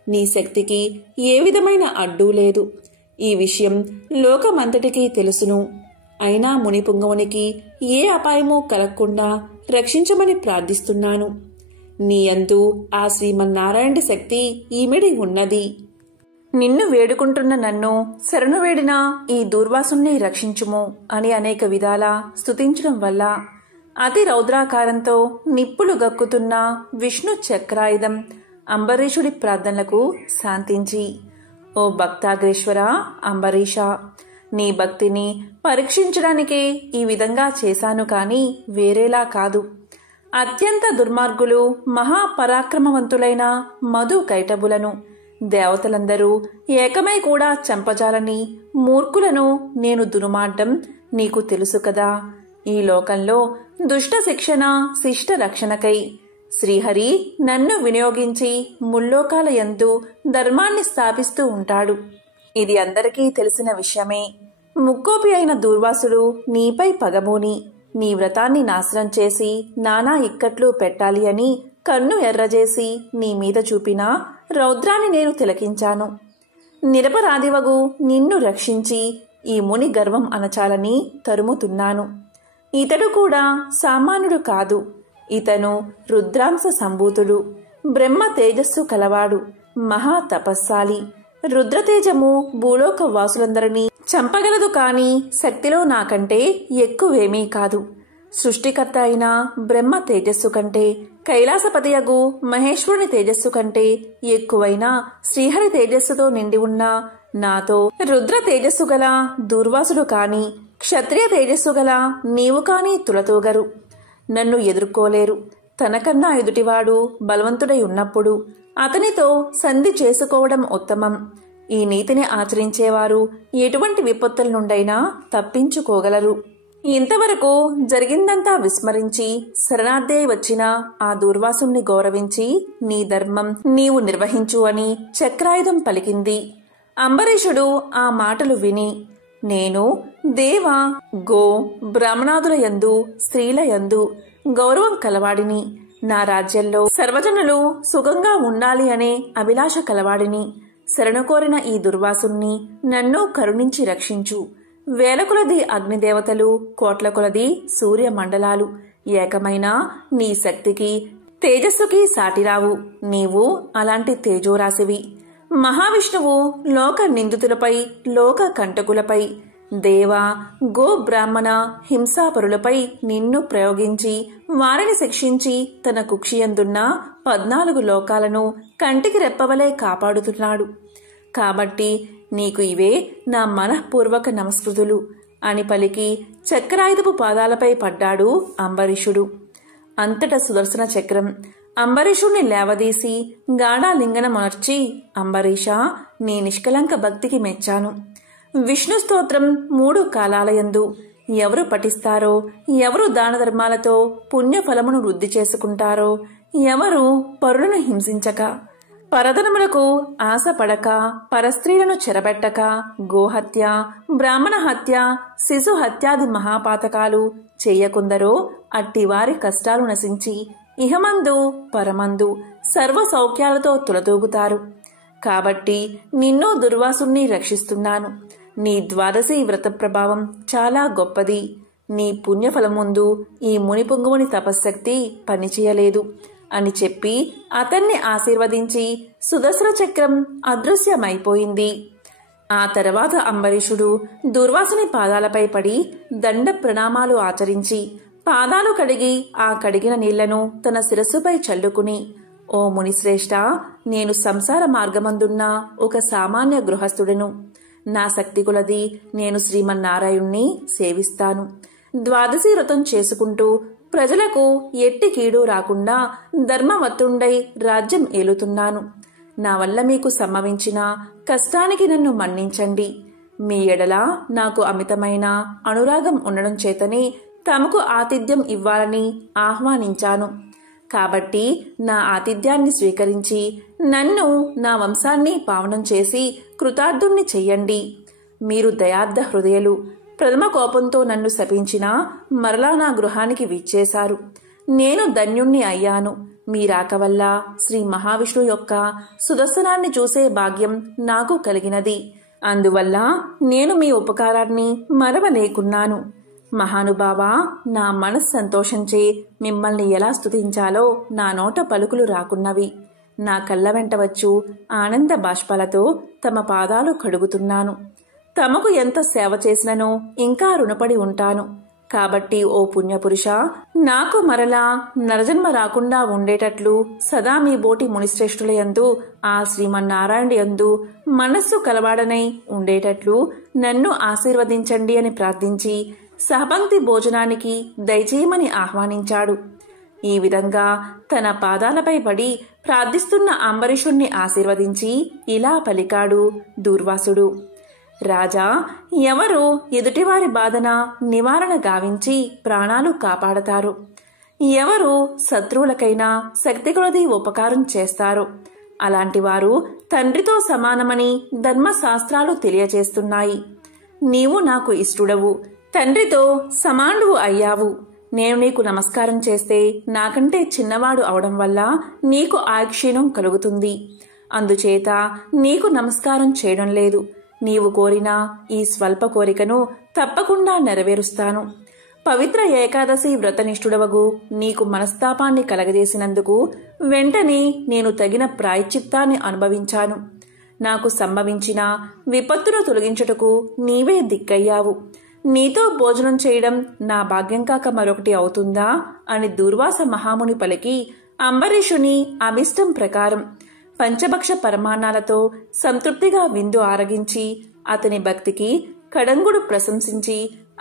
నీ శక్తికి ఏ విధమైన అడ్డూ లేదు. ఈ విషయం లోకమంతటికీ తెలుసును. అయినా మునిపుంగవునికి ఏ అపాయమూ కలగకుండా రక్షించమని ప్రార్థిస్తున్నాను. నీ యందు ఆ శ్రీమన్నారాయణుడి శక్తి ఈమెడి ఉన్నది. నిన్ను వేడుకుంటున్న నన్ను శరణు వేడిన ఈ దూర్వాసుని రక్షించుము అని అనేక విధాలా స్తుతించడం వల్ల అతి రౌద్రాకారంతో నిప్పులు గక్కుతున్న విష్ణు చక్రాయుధం అంబరీషుడి ప్రార్థనలకు శాంతించి, ఓ భక్తాగ్రేశ్వర అంబరీష, నీ భక్తిని పరీక్షించడానికే ఈ విధంగా చేశాను కాని వేరేలా కాదు. అత్యంత దుర్మార్గులు, మహాపరాక్రమవంతులైన మధు కైటబులను దేవతలందరూ ఏకమై కూడా చంపజాలని మూర్ఖులను నేను దునుమాడ్డం నీకు తెలుసు కదా. ఈ లోకంలో దుష్ట శిక్షణ, శిష్ట రక్షణకై శ్రీహరి నన్ను వినియోగించి ముల్లోకాల యందు ధర్మాన్ని స్థాపిస్తూ ఉంటాడు. ఇది అందరికీ తెలిసిన విషయమే. ముక్కోపి అయిన దూర్వాసుడు నీపై పగబూని నీ వ్రతాన్ని నాశనం చేసి నానా ఇక్కట్లు పెట్టాలి అని కన్ను ఎర్రజేసి నీ మీద చూపిన రౌద్రాన్ని నేను తిలకించాను. నిరపరాధివగు నిన్ను రక్షించి ఈ ముని గర్వం అణచాలని తరుముతున్నాను. ఇతడు కూడా సామాన్యుడు కాదు. ఇతను రుద్రాంశ సంభూతుడు, బ్రహ్మ తేజస్సు కలవాడు, మహా తపస్సాలి. రుద్రతేజము భూలోక వాసులందరినీ చంపగలదు కాని శక్తిలో నాకంటే ఎక్కువేమీ కాదు. సృష్టికర్త అయిన బ్రహ్మ తేజస్సు కంటే, కైలాసపతియగు మహేశ్వరుని తేజస్సు కంటే ఎక్కువైన శ్రీహరి తేజస్సుతో నిండి ఉన్న నాతో రుద్ర తేజస్సు గల దూర్వాసుడు కాని, క్షత్రియ తేజస్సు గల నీవు కాని తులతూగరు. నన్ను ఎదుర్కోలేరు. తనకన్నా ఎదుటివాడు బలవంతుడై ఉన్నప్పుడు అతనితో సంధి చేసుకోవడం ఉత్తమం. ఈ నీతిని ఆచరించేవారు ఎటువంటి విపత్తుల నుండైనా తప్పించుకోగలరు. ఇంతవరకు జరిగిందంతా విస్మరించి శరణార్థే వచ్చిన ఆ దూర్వాసుని గౌరవించి నీ ధర్మం నీవు నిర్వహించు అని చక్రాయుధం పలికింది. అంబరీషుడు ఆ మాటలు విని, నేను దేవ గో బ్రాహ్మణాదుల యందు స్త్రీల యందు గౌరవం కలవాడిని, నా రాజ్యంలో సర్వజనులు సుఖంగా ఉండాలి అనే అభిలాష కలవాడిని, శరణు కోరిన ఈ దుర్వాసుని నన్ను కరుణించి రక్షించు. వేల కొలది అగ్నిదేవతలు, కోట్ల కొలది సూర్య మండలాలు ఏకమైన నీ శక్తికి తేజస్సుకి సాటిరావు. నీవు అలాంటి తేజోరాశివి. మహావిష్ణువు లోక నిందితులపై, లోక కంటకులపై, దేవ గో బ్రాహ్మణ హింసాపరులపై నిన్ను ప్రయోగించి వారిని శిక్షించి తన కుక్షియందున్న 14 లోకాలను కంటికి రెప్పవలే కాపాడుతున్నాడు. కాబట్టి నీకు ఇవే నా మనఃపూర్వక నమస్కృతులు అని పలికి చక్రాయుధపు పాదాలపై పడ్డాడు అంబరీషుడు. అంతట సుదర్శన చక్రం అంబరీషుణ్ణి లేవదీసి గాఢాలింగనమర్చి, అంబరీష, నీ నిష్కలంక భక్తికి మెచ్చాను. విష్ణు స్తోత్రం 3 కాలాలయందు ఎవరు పఠిస్తారో, ఎవరు దాన ధర్మాలతో పుణ్యఫలమును వృద్ధి చేసుకుంటారో, ఎవరు పరులను హింసించక, పరధనములకు ఆశపడక, పరస్త్రీలను చెరబెట్టక, గోహత్య, బ్రాహ్మణ హత్య, శిశు హత్యాది మహాపాతకాలు చెయ్యకుందరో అట్టివారి కష్టాలు నశించి ఇహమందు పరమందు సర్వ సౌఖ్యాలతో తులతూగుతారు. కాబట్టి నిన్ను దుర్వాసుని రక్షిస్తున్నాను. నీ ద్వాదశి వ్రత ప్రభావం చాలా గొప్పది. నీ పుణ్యఫలం ముందు ఈ మునిపుంగువుని తపశ్శక్తి పనిచేయలేదు అని చెప్పి అతన్ని ఆశీర్వదించి సుదర్శన చక్రం అదృశ్యమైపోయింది. ఆ తర్వాత అంబరీషుడు దుర్వాసుని పాదాలపై పడి దండ ప్రణామాలు ఆచరించి పాదాలు కడిగి ఆ కడిగిన నీళ్లను తన శిరస్సుపై చల్లుకుని, ఓ మునిశ్రేష్ఠ, నేను సంసార మార్గమందున్న ఒక సామాన్య గృహస్థుడను. నా శక్తి కొలది నేను శ్రీమన్నారాయణ్ణి సేవిస్తాను. ద్వాదశి వ్రతం చేసుకుంటూ ప్రజలకు ఎట్టి కీడు రాకుండా ధర్మవత్తుండై రాజ్యం ఏలుతున్నాను. నా వల్ల మీకు సంభవించిన కష్టానికి నన్ను మన్నించండి. మీ ఎడల నాకు అమితమైన అనురాగం ఉండడం చేతనే తమకు ఆతిథ్యం ఇవ్వాలని ఆహ్వానించాను. కాబట్టి నా ఆతిథ్యాన్ని స్వీకరించి నన్ను, నా వంశాన్ని పావనం చేసి కృతార్థుణ్ణి చెయ్యండి. మీరు దయార్థ హృదయులు. ప్రథమ కోపంతో నన్ను శపించినా మరలా నా గృహానికి విచ్చేశారు. నేను ధన్యుణ్ణి అయ్యాను. మీ రాక వల్ల శ్రీ మహావిష్ణు యొక్క సుదర్శనాన్ని చూసే భాగ్యం నాకు కలిగినది. అందువల్ల నేను మీ ఉపకారాన్ని మరవలేకున్నాను. మహానుభావా, నా మనస్ సంతోషంచే మిమ్మల్ని ఎలా స్తుతించాలో నా నోట పలుకులు రాకున్నవి. నా కళ్ళ వెంట వచ్చు ఆనంద బాష్పాలతో తమ పాదాలు కడుగుతున్నాను. తమకు ఎంత సేవ చేసిననో ఇంకా రుణపడి ఉంటాను. కాబట్టి ఓ పుణ్యపురుష, నాకు మరలా నరజన్మ రాకుండా ఉండేటట్లు సదా మీ బోటి మునిశ్రేష్ఠుల యందు ఆ శ్రీమన్నారాయణుడి యందు మనస్సు కలవాడనై ఉండేటట్లు నన్ను ఆశీర్వదించండి అని ప్రార్థించి సహపంక్తి భోజనానికి దయచేయమని ఆహ్వానించాడు. ఈ విధంగా తన పాదాలపై పడి ప్రార్థిస్తున్న అంబరీషుణ్ణి ఆశీర్వదించి ఇలా పలికాడు దూర్వాసుడు. రాజా, ఎవరు ఎదుటివారి బాధన నివారణ గావించి ప్రాణాలు కాపాడతారు, ఎవరు శత్రువులకైనా శక్తి కొలది ఉపకారం చేస్తారు, అలాంటివారు తండ్రితో సమానమని ధర్మశాస్త్రాలు తెలియజేస్తున్నాయి. నీవు నాకు ఇష్టుడవు, తండ్రితో సమానువు అయ్యావు. నేను నీకు నమస్కారం చేస్తే నాకంటే చిన్నవాడు అవడం వల్ల నీకు ఆక్షీణం కలుగుతుంది. అందుచేత నీకు నమస్కారం చేయడం లేదు. నీవు కోరిన ఈ స్వల్ప కోరికను తప్పకుండా నెరవేరుస్తాను. పవిత్ర ఏకాదశి వ్రతనిష్ఠుడవగు నీకు మనస్తాపాన్ని కలగజేసినందుకు వెంటనే నేను తగిన ప్రాయశ్చిత్తాన్ని అనుభవించాను. నాకు సంభవించిన విపత్తును తొలగించుటకు నీవే దిక్కయ్యావు. నీతో భోజనం చేయడం నా భాగ్యం కాక మరొకటి అవుతుందా అని దూర్వాస మహాముని పలికి అంబరీషుని అభిష్టం ప్రకారం పంచభక్ష పరమాన్నాలతో సంతృప్తిగా విందు ఆరగించి అతని భక్తికి కడంగుడు ప్రశంసించి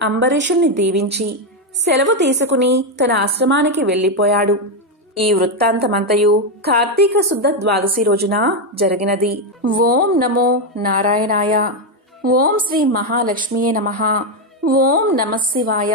అంబరీషుణ్ణి దీవించి సెలవు తీసుకుని తన ఆశ్రమానికి వెళ్లిపోయాడు. ఈ వృత్తాంతమంతయు కార్తీక శుద్ధ ద్వాదశి రోజున జరిగినది. ఓం నమో నారాయణాయ. ఓం శ్రీ మహాలక్ష్మియే నమః. ఓం నమః శివాయ.